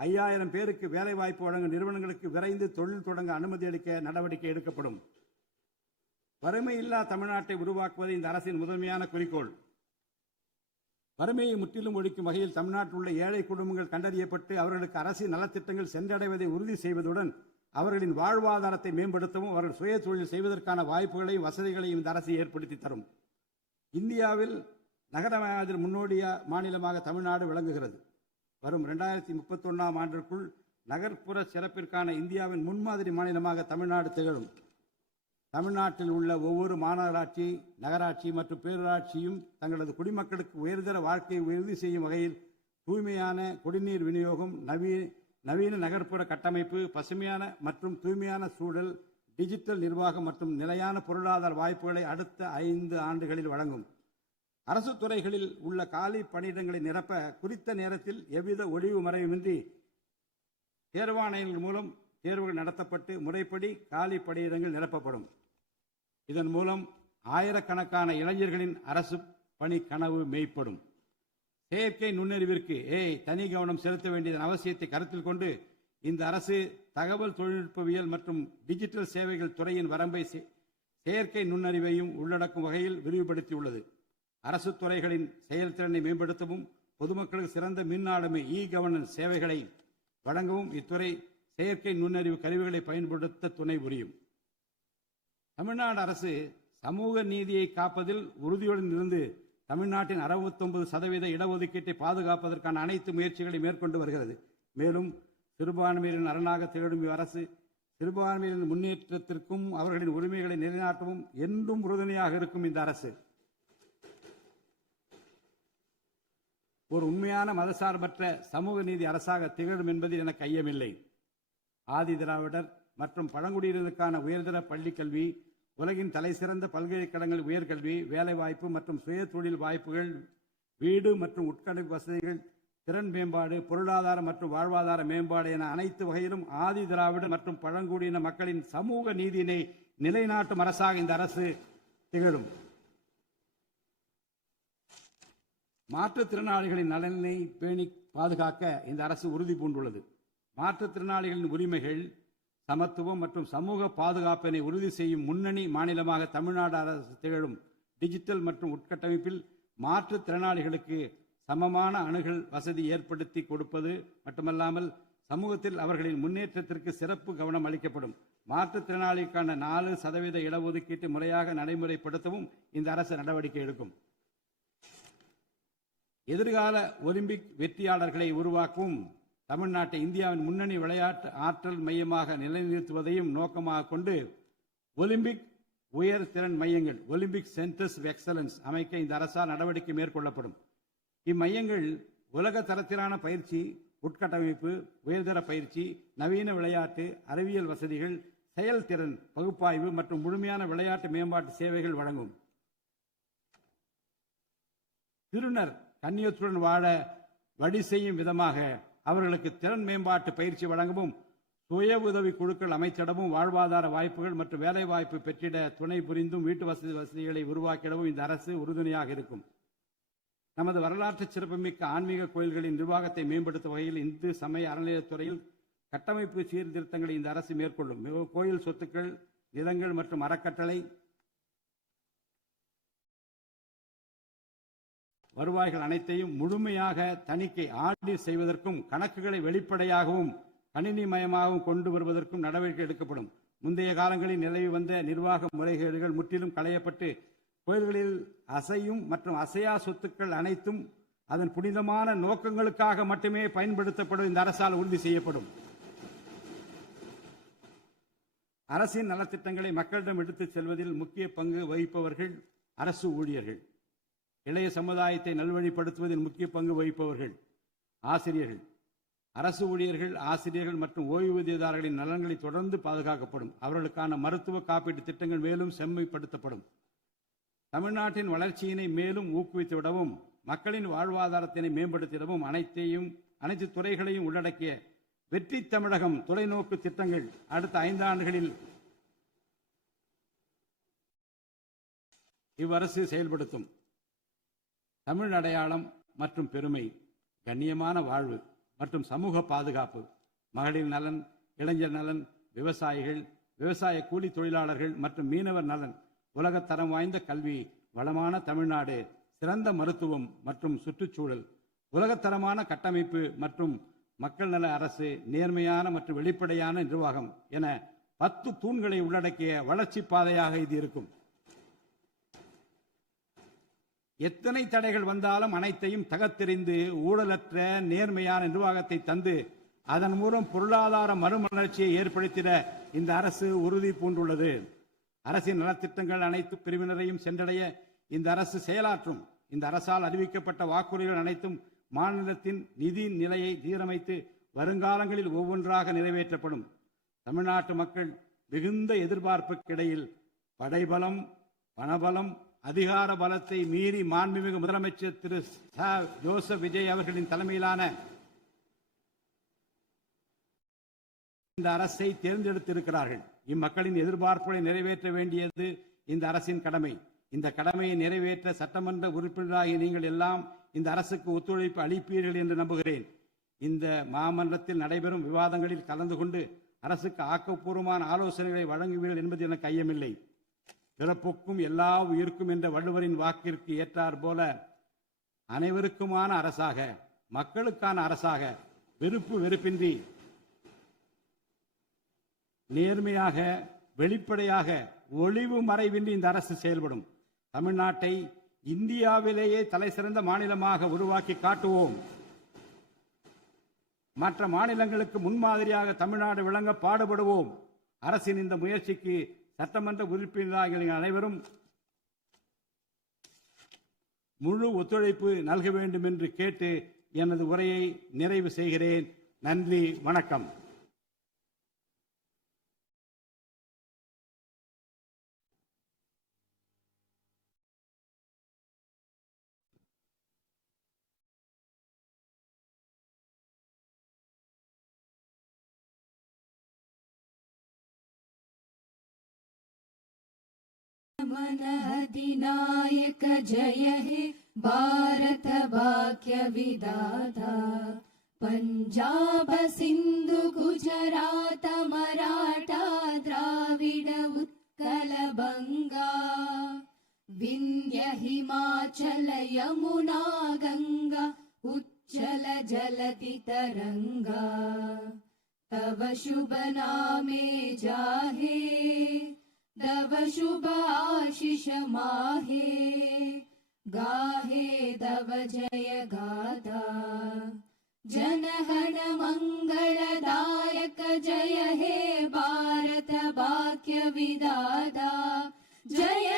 5000 பேருக்கு வேலைவாய்ப்பு வழங்கும் நிறுவனங்களுக்கு விரைந்து தொழில் தொடங்க அனுமதி அளிக்க நடவடிக்கை எடுக்கப்படும். வறுமையில்லா தமிழ்நாட்டை உருவாக்குவது இந்த அரசின் முதன்மையான குறிக்கோள். வறுமையை முற்றிலும் ஒழிக்கும் வகையில் தமிழ்நாட்டில் உள்ள ஏழை குடும்பங்கள் கண்டறியப்பட்டு அவர்களுக்கு அரசின் நலத்திட்டங்கள் சென்றடைவதை உறுதி செய்வதுடன் அவர்களின் வாழ்வாதாரத்தை மேம்படுத்தவும் அவர்கள் சுய தொழில் செய்வதற்கான வாய்ப்புகளையும் வசதிகளையும் இந்த அரசு ஏற்படுத்தி தரும். இந்தியாவில் நகரமயமாதல் முன்னோடிய மாநிலமாக தமிழ்நாடு விளங்குகிறது. வரும் 2031 ஆண்டிற்குள் நகர்ப்புற சிறப்பிற்கான இந்தியாவின் முன்மாதிரி மாநிலமாக தமிழ்நாடு திகழும். தமிழ்நாட்டில் உள்ள ஒவ்வொரு மாநகராட்சி, நகராட்சி மற்றும் பேரூராட்சியும் தங்களது குடிமக்களுக்கு உயர்தர வாழ்க்கையை உறுதி செய்யும் வகையில் தூய்மையான குடிநீர் விநியோகம், நவீன நகர்ப்புற கட்டமைப்பு, பசுமையான மற்றும் தூய்மையான சூழல், டிஜிட்டல் நிர்வாகம் மற்றும் நிலையான பொருளாதார வாய்ப்புகளை அடுத்த 5 ஆண்டுகளில் வழங்கும். அரசு துறைகளில் உள்ள காலி பணியிடங்களை நிரப்ப குறித்த நேரத்தில் எவ்வித ஒளிவு மறைவுமின்றி தேர்வாணையங்கள் மூலம் தேர்வுகள் நடத்தப்பட்டு முறைப்படி காலி பணியிடங்கள் நிரப்பப்படும். இதன் மூலம் ஆயிரக்கணக்கான இளைஞர்களின் அரசு பணி கனவு மெய்ப்படும். செயற்கை நுண்ணறிவிற்கு தனி கவனம் செலுத்த வேண்டியதன் அவசியத்தை கருத்தில் கொண்டு இந்த அரசு தகவல் தொழில்நுட்பவியல் மற்றும் டிஜிட்டல் சேவைகள் துறையின் வரம்பை செயற்கை நுண்ணறிவையும் உள்ளடக்கும் வகையில் விரிவுபடுத்தியுள்ளது. அரசு துறைகளின் செயல்திறனை மேம்படுத்தவும் பொதுமக்களுக்கு சிறந்த மின் ஆளுமை கவர்னன்ஸ் சேவைகளை வழங்கவும் இத்துறை செயற்கை நுண்ணறிவு கருவிகளை பயன்படுத்த துணை புரியும். தமிழ்நாடு அரசு சமூக நீதியை காப்பதில் உறுதியுடன் இருந்து தமிழ்நாட்டின் 69% இடஒதுக்கீட்டை பாதுகாப்பதற்கான அனைத்து முயற்சிகளை மேற்கொண்டு வருகிறது. மேலும் சிறுபான்மையினரின் அரணாக திகழும் இவ்வரசு சிறுபான்மையினரின் முன்னேற்றத்திற்கும் அவர்களின் உரிமைகளை நிலைநாட்டவும் என்றும் உறுதுணையாக இருக்கும். இந்த அரசு ஒரு உண்மையான மதசார்பற்ற சமூக நீதி அரசாக திகழும் என்பதில் எனக்கு ஐயமில்லை. ஆதி திராவிடர் மற்றும் பழங்குடியினருக்கான உயர்தர பள்ளிக்கல்வி, உலகின் தலைசிறந்த பல்கலைக்கழகங்கள் உயர்கல்வி, வேலைவாய்ப்பு மற்றும் சுய தொழில் வாய்ப்புகள், வீடு மற்றும் உட்கட்டமைப்பு வசதிகள், திறன் மேம்பாடு, பொருளாதார மற்றும் வாழ்வாதார மேம்பாடு என அனைத்து வகையிலும் ஆதி திராவிட மற்றும் பழங்குடியின மக்களின் சமூக நீதியினை நிலைநாட்டும் அரசாக இந்த அரசு திகழும். மாற்றுத்திறனாளிகளின் நலனை பேணி பாதுகாக்க இந்த அரசு உறுதி பூண்டுள்ளது. மாற்றுத்திறனாளிகளின் உரிமைகள், சமத்துவம் மற்றும் சமூக பாதுகாப்பினை உறுதி செய்யும் முன்னணி மாநிலமாக தமிழ்நாடு அரசு திகழும். டிஜிட்டல் மற்றும் உட்கட்டமைப்பில் மாற்றுத்திறனாளிகளுக்கு சமமான அணுகல் வசதி ஏற்படுத்தி கொடுப்பது மட்டுமல்லாமல் சமூகத்தில் அவர்களின் முன்னேற்றத்திற்கு சிறப்பு கவனம் அளிக்கப்படும். மாற்றுத்திறனாளிக்கான 4% இடஒதுக்கீட்டு முறையாக நடைமுறைப்படுத்தவும் இந்த அரசு நடவடிக்கை எடுக்கும். எதிர்கால ஒலிம்பிக் வெற்றியாளர்களை உருவாக்கவும் தமிழ்நாட்டை இந்தியாவின் முன்னணி விளையாட்டு ஆற்றல் மையமாக நிலைநிறுத்துவதையும் நோக்கமாக கொண்டு ஒலிம்பிக் உயர் திறன் மையங்கள், ஒலிம்பிக் சென்டர்ஸ் ஆஃப் எக்ஸலன்ஸ் அமைக்க இந்த அரசால் நடவடிக்கை மேற்கொள்ளப்படும். இம்மையங்கள் உலக தரத்திலான பயிற்சி, உட்கட்டமைப்பு, உயர்தர பயிற்சி, நவீன விளையாட்டு, அறிவியல் வசதிகள், செயல்திறன் பகுப்பாய்வு மற்றும் முழுமையான விளையாட்டு மேம்பாட்டு சேவைகள் வழங்கும். திருநர் கண்ணியத்துடன் வாழ வழி செய்யும் விதமாக அவர்களுக்கு திறன் மேம்பாட்டு பயிற்சி வழங்கவும், சுய உதவி குழுக்கள் அமைச்சிடவும், வாழ்வாதார வாய்ப்புகள் மற்றும் வேலை வாய்ப்பு பெற்றிட துணை புரிந்தும் வீட்டு வசதிகளை உருவாக்கிடவும் இந்த அரசு உறுதுணையாக இருக்கும். நமது வரலாற்று சிறப்புமிக்க ஆன்மீக கோயில்களின் நிர்வாகத்தை மேம்படுத்தும் வகையில் இந்து சமய அறநிலையத்துறையில் கட்டமைப்பு சீர்திருத்தங்களை இந்த அரசு மேற்கொள்ளும். கோயில் சொத்துக்கள், நிலங்கள் மற்றும் அறக்கட்டளை வருவாய்கள் அனைத்தையும் முழுமையாக தணிக்கை ஆடிட் செய்வதற்கும் கணக்குகளை வெளிப்படையாகவும் கணினிமயமாகவும் கொண்டு வருவதற்கும் நடவடிக்கை எடுக்கப்படும். முந்தைய காலங்களில் நிலவி வந்த நிர்வாக முறைகேடுகள் முற்றிலும் களையப்பட்டு கோயில்களில் அசையும் மற்றும் அசையா சொத்துக்கள் அனைத்தும் அதன் புனிதமான நோக்கங்களுக்காக மட்டுமே பயன்படுத்தப்படும் இந்த அரசால் உறுதி செய்யப்படும். அரசின் நலத்திட்டங்களை மக்களிடம் எடுத்துச் செல்வதில் முக்கிய பங்கு வகிப்பவர்கள் அரசு ஊழியர்கள். இளைய சமுதாயத்தை நல்வழிப்படுத்துவதில் முக்கிய பங்கு வகிப்பவர்கள் ஆசிரியர்கள். அரசு ஊழியர்கள், ஆசிரியர்கள் மற்றும் ஓய்வூதியதாரர்களின் நலன்களை தொடர்ந்து பாதுகாக்கப்படும். அவர்களுக்கான மருத்துவ காப்பீட்டு திட்டங்கள் மேலும் செம்மைப்படுத்தப்படும். தமிழ்நாட்டின் வளர்ச்சியினை மேலும் ஊக்குவித்துவிடவும், மக்களின் வாழ்வாதாரத்தினை மேம்படுத்திடவும் அனைத்து துறைகளையும் உள்ளடக்கிய வெற்றி தமிழகம் தொலைநோக்கு திட்டங்கள் அடுத்த 5 ஆண்டுகளில் இவ்வரசு செயல்படுத்தும். தமிழ் அடையாளம் மற்றும் பெருமை, கண்ணியமான வாழ்வு மற்றும் சமூக பாதுகாப்பு, மகளிர் நலன், இளைஞர் நலன், விவசாயிகள், விவசாய கூலி தொழிலாளர்கள் மற்றும் மீனவர் நலன், உலகத்தரம் வாய்ந்த கல்வி, வளமான தமிழ்நாடு, சிறந்த மருத்துவம் மற்றும் சுற்றுச்சூழல், உலகத்தரமான கட்டமைப்பு மற்றும் மக்கள் நல அரசு, நேர்மையான மற்றும் வெளிப்படையான நிர்வாகம் என 10 தூண்களை உள்ளடக்கிய வளர்ச்சி பாதையாக இது இருக்கும். எத்தனை தடைகள் வந்தாலும் அனைத்தையும் தகர்த்தெறிந்து ஊழலற்ற நேர்மையான நிர்வாகத்தை தந்து அதன் மூலம் பொருளாதார மறுமலர்ச்சியை ஏற்படுத்திட இந்த அரசு உறுதி பூண்டுள்ளது. அரசின் நலத்திட்டங்கள் அனைத்து பிரிவினரையும் சென்றடைய இந்த அரசு செயலாற்றும். இந்த அரசால் அறிவிக்கப்பட்ட வாக்குறுதிகள் அனைத்தும் மாநிலத்தின் நிதி நிலையை சீரமைத்து வருங்காலங்களில் ஒவ்வொன்றாக நிறைவேற்றப்படும். தமிழ்நாட்டு மக்கள் மிகுந்த எதிர்பார்ப்புக்கிடையில் படைபலம், பணபலம், அதிகார பலத்தை மீறி மாண்புமிகு முதலமைச்சர் திரு ஜோசப் விஜய் அவர்களின் தலைமையிலான இந்த அரசை தேர்ந்தெடுத்திருக்கிறார்கள். இம்மக்களின் எதிர்பார்ப்புகளை நிறைவேற்ற வேண்டியது இந்த அரசின் கடமை. இந்த கடமையை நிறைவேற்ற சட்டமன்ற உறுப்பினராகிய நீங்கள் எல்லாம் இந்த அரசுக்கு ஒத்துழைப்பு அளிப்பீர்கள் என்று நம்புகிறேன். இந்த மாமன்றத்தில் நடைபெறும் விவாதங்களில் கலந்து கொண்டு அரசுக்கு ஆக்கப்பூர்வமான ஆலோசனைகளை வழங்குவீர்கள் என்பது எனக்கு ஐயமில்லை. பிறப்புக்கும் எல்லா உயிருக்கும் என்ற வள்ளுவரின் வாக்கிற்கு ஏற்றார் போல அனைவருக்குமான அரசாக, மக்களுக்கான அரசாக, வெறுப்பின்றி நேர்மையாக, வெளிப்படையாக ஒளிவு மறைவின்றி இந்த அரசு செயல்படும். தமிழ்நாட்டை இந்தியாவிலேயே தலைசிறந்த மாநிலமாக உருவாக்கி காட்டுவோம். மற்ற மாநிலங்களுக்கு முன்மாதிரியாக தமிழ்நாடு விளங்க பாடுபடுவோம். அரசின் இந்த முயற்சிக்கு சட்டமன்ற உறுப்பினர்கள் அனைவரும் முழு ஒத்துழைப்பு நல்க வேண்டும் என்று கேட்டு எனது உரையை நிறைவு செய்கிறேன். நன்றி, வணக்கம். मन अधिनायक जय हे भारत भाग्य विधाता पंजाब सिंधु गुजरात मराठा द्राविड उत्कल बंगा विंध्य हिमाचल यमुना गंगा उच्चल जलति तरंगा तव शुभ नामे जाहे तव शुभ आशीष माहे गाहे तव जय गाथा जनगण मंगलदायक जय हे भारत भाग्य विधाता जय